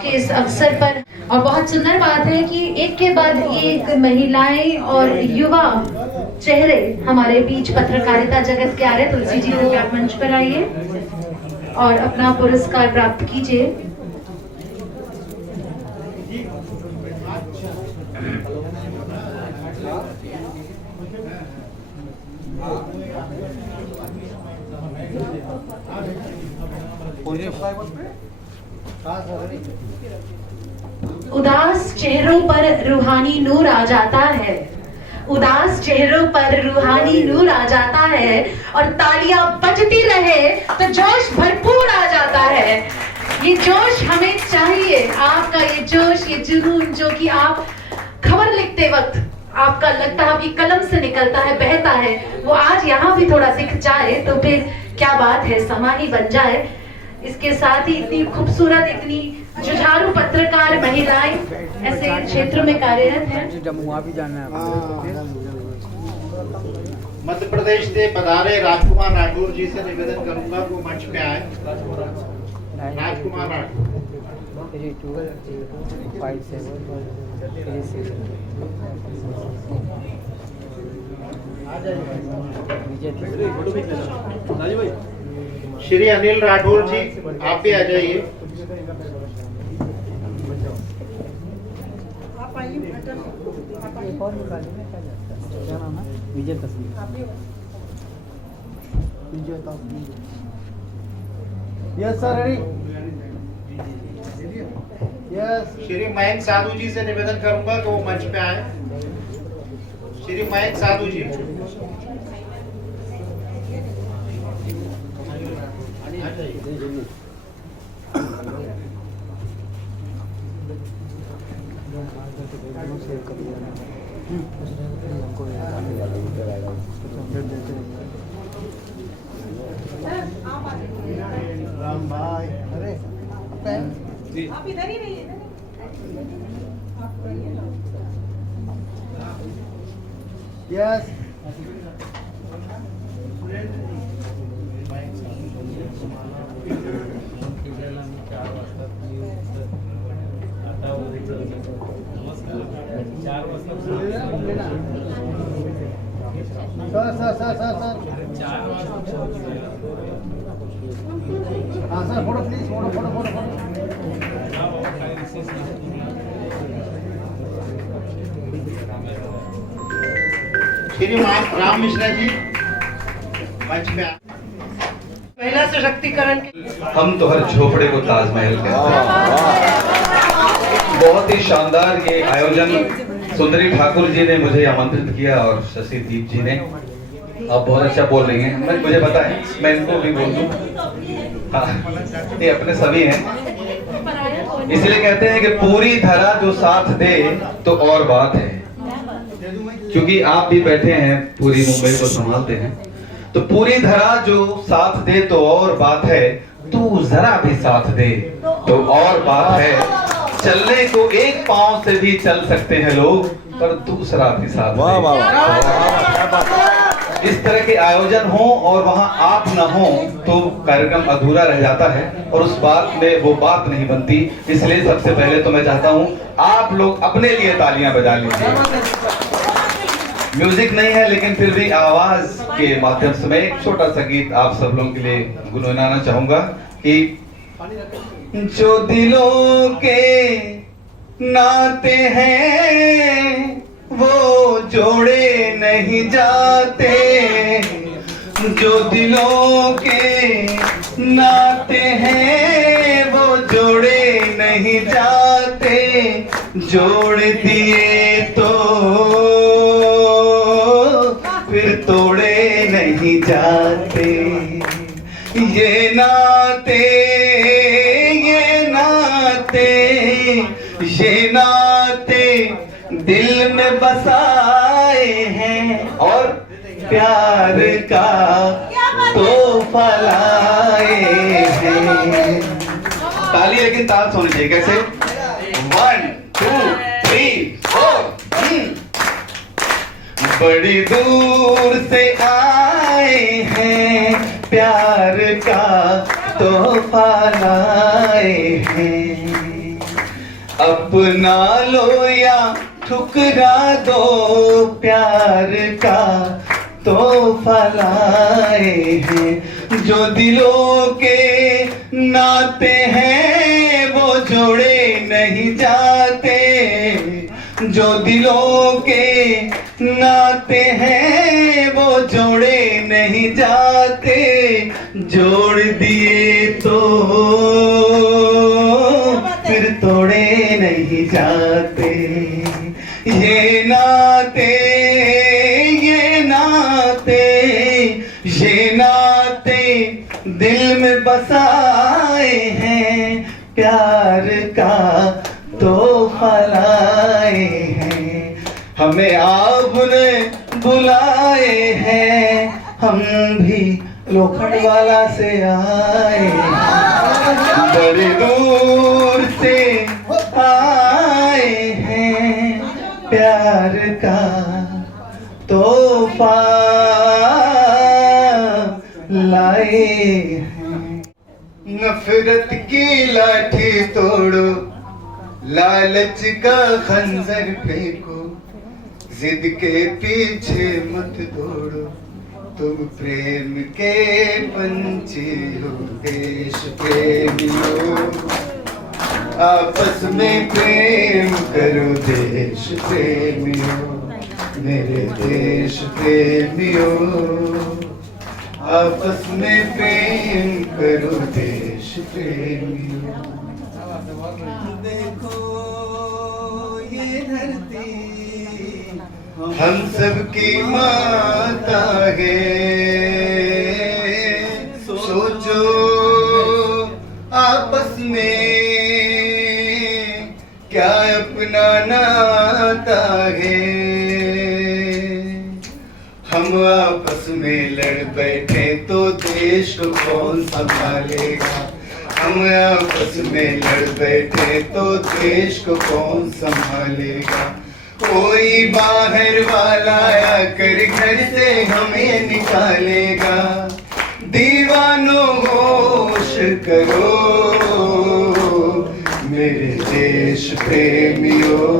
इस अवसर पर और बहुत सुंदर बात है कि एक के बाद एक महिलाएं और युवा चेहरे हमारे बीच पत्रकारिता जगत के आ रहे। तुलसी जी को आप मंच पर आइए और अपना पुरस्कार प्राप्त कीजिए। उदास चेहरों पर रूहानी नूर आ जाता है, उदास चेहरों पर रूहानी नूर आ जाता है, और तालियां बजती रहे तो जोश भरपूर आ जाता है। ये जोश हमें चाहिए, आपका ये जोश, ये जुनून जो कि आप खबर लिखते वक्त आपका लगता है आपकी कलम से निकलता है, बहता है, वो आज यहाँ भी थोड़ा दिख जाए तो फिर क्या बात है, समा ही बन जाए। इसके साथ ही इतनी खूबसूरत, इतनी जुझारू पत्रकार महिलाएं ऐसे क्षेत्र में कार्यरत हैं। जमुआ भी जाना है। मध्य प्रदेश से पधारे राजकुमार राठौर जी से निवेदन करूंगा वो मंच पे आए। राजकुमार राठौर। श्री अनिल राठौर जी आप भी आ जाइए। Yes sir, ready. Yes. Shri Mayank Sadhu ji से निवेदन करूंगा कि वो मंच पे आए। श्री मयंक साधु जी। राम भाई, अरे आप इधर ही रहिए। यस। सर हाँ sir, photo please, photo. Shri Ram Mishra ji मंच पे आए। महिला सशक्तिकरण हम तो हर झोपड़े को ताजमहल कहते हैं। बहुत ही शानदार ये आयोजन सुंदरी ठाकुर जी ने मुझे आमंत्रित किया और शशिदीप जी ने। आप बहुत अच्छा बोल रही हैं, मुझे पता है, मैं इनको भी बोल दूं। हाँ, ये अपने सभी हैं, इसलिए कहते हैं कि पूरी धरा जो साथ दे तो और बात है। क्योंकि आप भी बैठे हैं, पूरी मुंबई को संभालते हैं, तो पूरी धरा जो साथ दे तो और बात है, तू जरा भी साथ दे तो और बात है। चलने को एक पांव से भी चल सकते हैं लोग, पर दूसरा भी साथ दे। इस तरह के आयोजन हो और वहां आप न हो तो कार्यक्रम अधूरा रह जाता है और उस बात में वो बात नहीं बनती। इसलिए सबसे पहले तो मैं चाहता हूं आप लोग अपने लिए तालियां बजा लीजिए। म्यूजिक नहीं है लेकिन फिर भी आवाज के माध्यम से मैं एक छोटा सा गीत आप सब लोगों के लिए गुनगुनाना चाहूंगा कि जो दिलों के नाते हैं वो जोड़े नहीं जाते, जो दिलों के नाते हैं वो जोड़े नहीं जाते, जोड़ दिए तो फिर तोड़े नहीं जाते। ये नाते ये नाते ये नाते दिल में बसाए हैं और प्यार का तोहफा लाए हैं। ताली लेकिन ताल होनी चाहिए। कैसे? 1 2 3 4। बड़ी दूर से आए हैं, प्यार का तोहफा लाए हैं। अपना लो या ठुकरा दो, प्यार का तोहफा लाए हैं। जो दिलों के नाते हैं वो जोड़े नहीं जाते, जो दिलों के नाते हैं वो जोड़े नहीं जाते, जोड़ दिए तो फिर तोड़े नहीं जाते। ये नाते ये नाते ये नाते दिल में बसाए हैं, प्यार का तोहफा लाए हैं। हमें आपने बुलाए हैं, हम भी लोखंडवाला से आए, बड़ी दूर से आए हैं, प्यार का तोहफा लाए हैं। नफरत की लाठी तोड़ो, लालच का खंजर फेंको, जिद के पीछे मत दौड़ो, तुम प्रेम के पंछी हो, देश प्रेमी हो, आपस में प्रेम करो, देश प्रेमी हो, मेरे देश प्रेमी हो, आपस में प्रेम करो, देश प्रेमी हो। देखो ये धरती हम सबकी माता है, सोचो आपस में क्या अपना नाता है। हम आपस में लड़ बैठे तो देश को कौन संभालेगा, हम आपस में लड़ बैठे तो देश को कौन संभालेगा। कोई बाहर वाला आकर घर से हमें निकालेगा, दीवानों होश करो, मेरे देश प्रेमियों,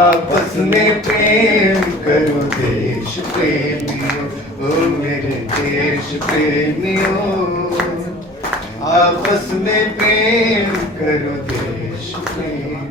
आपस में प्रेम करो, देश प्रेमियों, ओ मेरे देश प्रेमियों, आपस में प्रेम करो, देश प्रेम।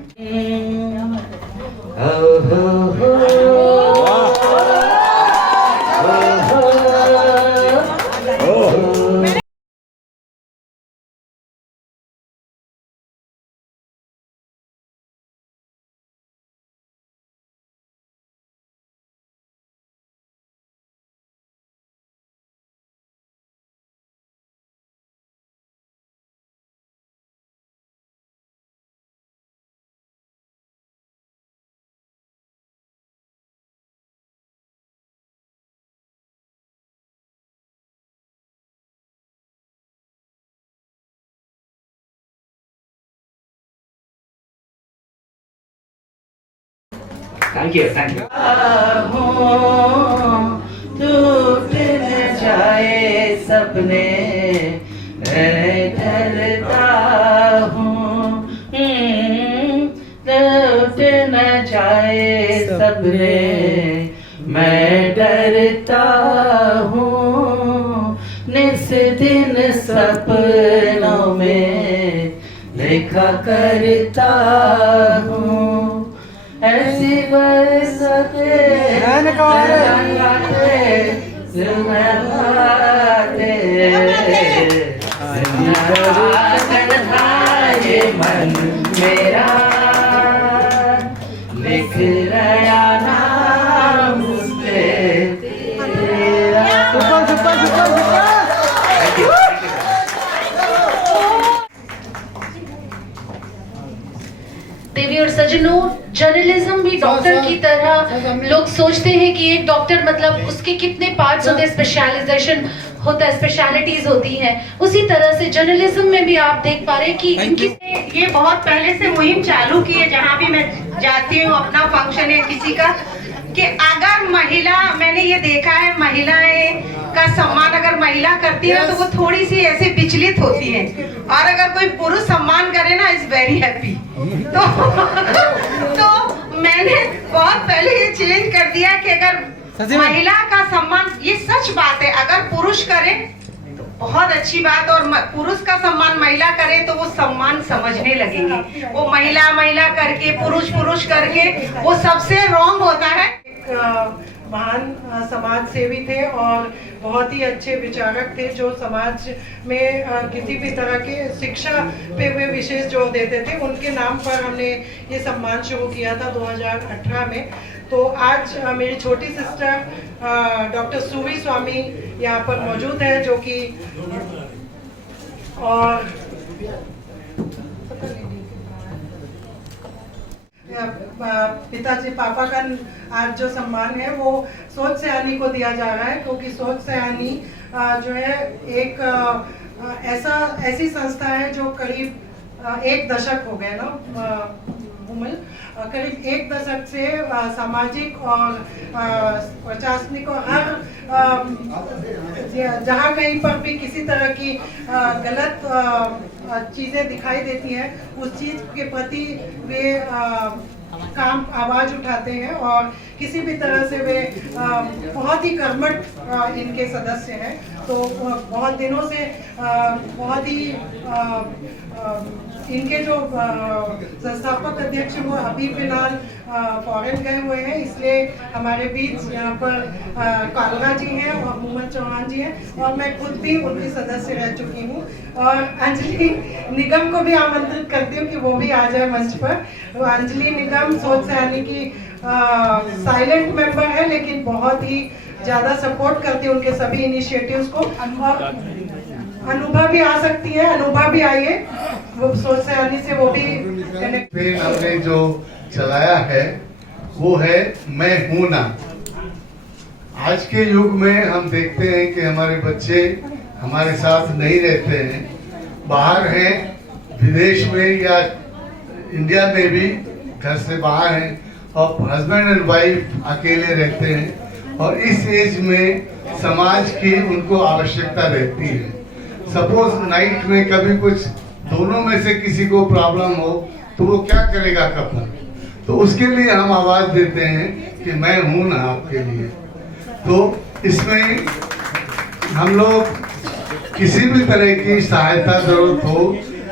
Thank you thank you. टूट न जाए सपने, मैं डरता हूँ, टूट न जाए सपने, करता हूँ, निस दिन सपनों में देखा करता हूँ। ऐसी बरसाते ये मन मेरा लिख रहा नाम उसपे तेरा। देवी और सज्जनों, जर्नलिज्म भी डॉक्टर की तरह लोग सोचते हैं कि एक डॉक्टर मतलब उसके कितने पार्ट्स होते हैं, स्पेशलाइजेशन होता है, स्पेशलिटीज होती हैं। उसी तरह से जर्नलिज्म में भी आप देख पा रहे हैं कि इनकी ये बहुत पहले से मुहिम चालू की है, जहाँ भी मैं जाती हूँ अपना फंक्शन है किसी का, कि अगर महिला, मैंने ये देखा है महिलाएं का सम्मान अगर महिला करती है तो वो थोड़ी सी ऐसे विचलित होती है, और अगर कोई पुरुष सम्मान करे ना इज वेरी हैप्पी। तो मैंने बहुत पहले ये चेंज कर दिया कि अगर महिला का सम्मान, ये सच बात है, अगर पुरुष करे तो बहुत अच्छी बात, और पुरुष का सम्मान महिला करे तो वो सम्मान समझने लगेंगे। वो महिला महिला करके, पुरुष पुरुष करके, वो सबसे रॉन्ग होता है। महान समाज सेवी थे और बहुत ही अच्छे विचारक थे, जो समाज में किसी भी तरह के शिक्षा पे वे विशेष जोर देते थे। उनके नाम पर हमने ये सम्मान शुरू किया था 2018 में। तो आज मेरी छोटी सिस्टर डॉक्टर सुवी स्वामी यहाँ पर मौजूद है, जो कि और पिताजी पापा का आज जो सम्मान है वो सोच सयानी को दिया जा रहा है, क्योंकि सोच सयानी जो है एक ऐसी संस्था है जो करीब एक दशक हो गए ना करीब एक दशक से सामाजिक और प्रशासनिक और हर जहाँ कहीं पर भी किसी तरह की गलत चीजें दिखाई देती हैं, उस चीज के प्रति वे काम आवाज उठाते हैं, और किसी भी तरह से वे बहुत ही कर्मठ इनके सदस्य हैं। तो बहुत दिनों से बहुत ही इनके जो संस्थापक अध्यक्ष वो अभी फिलहाल फॉरेन गए हुए हैं, इसलिए हमारे बीच यहाँ पर कालरा जी हैं और मोहम्मद चौहान जी हैं, और मैं खुद भी उनकी सदस्य रह चुकी हूँ। और अंजलि निगम को भी आमंत्रित करती हूँ कि वो भी आ जाए मंच पर। तो अंजलि निगम सोच सयानी की साइलेंट मेंबर है, लेकिन बहुत ही ज़्यादा सपोर्ट करती है उनके सभी इनिशिएटिव्स को। और अनुभा भी आ सकती है, अनुभा भी आइए, वो सोच सयानी से वो भी कनेक्ट। हमने जो चलाया है वो है मैं हूं ना। आज के युग में हम देखते हैं कि हमारे बच्चे हमारे साथ नहीं रहते हैं, बाहर हैं, विदेश में या इंडिया में भी घर से बाहर हैं, और हस्बैंड एंड वाइफ अकेले रहते हैं, और इस एज में समाज की उनको आवश्यकता रहती है। सपोज नाइट में कभी कुछ दोनों में से किसी को प्रॉब्लम हो तो वो क्या करेगा कपल, तो उसके लिए हम आवाज देते हैं कि मैं हूं ना आपके लिए। तो इसमें हम लोग किसी भी तरह की सहायता जरूरत हो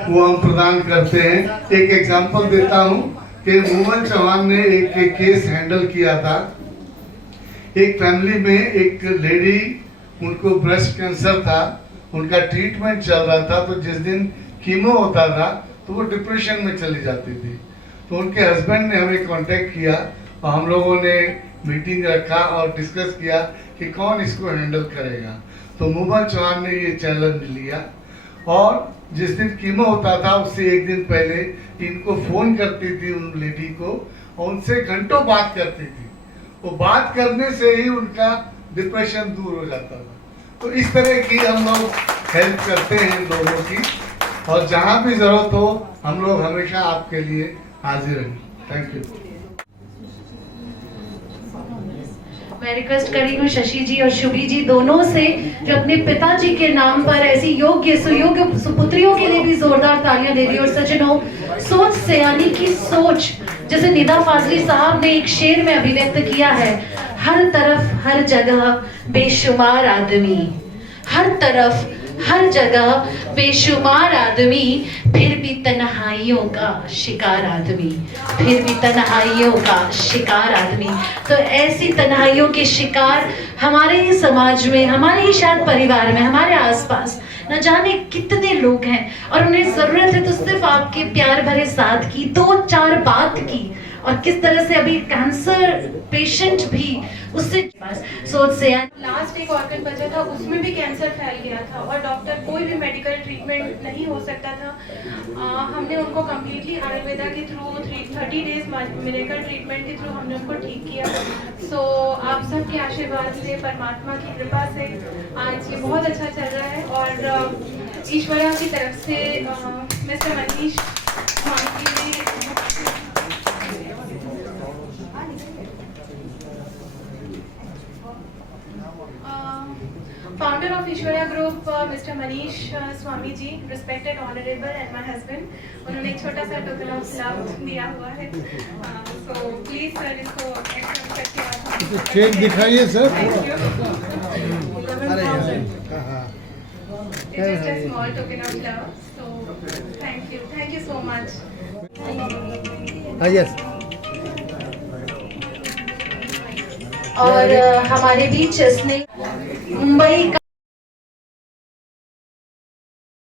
वो हम प्रदान करते हैं। एक एग्जांपल देता हूं कि मोहम्मद चौहान ने एक केस हैंडल किया था। एक फैमिली में एक लेडी, उनको ब्रेस्ट कैंसर था, उनका ट्रीटमेंट चल रहा था, तो जिस दिन कीमो होता था तो वो डिप्रेशन में चली जाती थी। तो उनके हस्बैंड ने हमें कांटेक्ट किया और हम लोगों ने मीटिंग रखा और डिस्कस किया कि कौन इसको हैंडल करेगा। तो मोहम्मद चौहान ने ये चैलेंज लिया, और जिस दिन कीमो होता था उससे एक दिन पहले इनको फोन करती थी उन लेडी को, और उनसे घंटों बात करती थी। वो बात करने से ही उनका डिप्रेशन दूर हो जाता था। तो इस तरह की हम लोग हेल्प करते हैं लोगों की, और जहाँ भी जरूरत हो हम लोग हमेशा आपके लिए हाजिर हैं। Thank you. मैं रिक्वेस्ट करी हूँ शशि जी और शुभी जी दोनों से, जो अपने पिताजी के नाम पर ऐसी योग्य सुयोग्य सुपुत्रियों के लिए भी जोरदार तालियां दे दी। और सज्जनों, सोच सयानी की सोच, जैसे निदा फाजली साहब ने एक शेर में अभिव्यक्त किया है, हर तरफ हर जगह बेशुमार आदमी, हर तरफ हर जगह बेशुमार आदमी, फिर भी तन्हाइयों का शिकार आदमी, फिर भी तन्हाइयों का शिकार आदमी। तो ऐसी तन्हाइयों के शिकार हमारे ही समाज में, हमारे ही शायद परिवार में, हमारे आसपास न जाने कितने लोग हैं, और उन्हें जरूरत है तो सिर्फ आपके प्यार भरे साथ की, 2-4 बात की। और किस तरह से अभी कैंसर पेशेंट भी उससे सोच से लास्ट एक ऑर्गन बचा था, उसमें भी कैंसर फैल गया था और डॉक्टर कोई भी मेडिकल ट्रीटमेंट नहीं हो सकता था। हमने उनको कम्प्लीटली आयुर्वेदा के थ्रू 30 डेज मिरेकल ट्रीटमेंट के थ्रू हमने उनको ठीक किया। सो आप सबके आशीर्वाद से, परमात्मा की कृपा से आज ये बहुत अच्छा चल रहा है। और ईश्वरा की तरफ से मिस्टर मनीष स्वामी ने founder of Ishwarya Group, Mr. Manish Swami ji, respected, honorable, and my husband, उन्होंने एक छोटा सा टोकन ऑफ लव दिया हुआ है। So please sir इसको accept करके आप चेक दिखाइए sir. It's just a small token of love. So thank you so much. Yes. और हमारे बीच इसने मुंबई का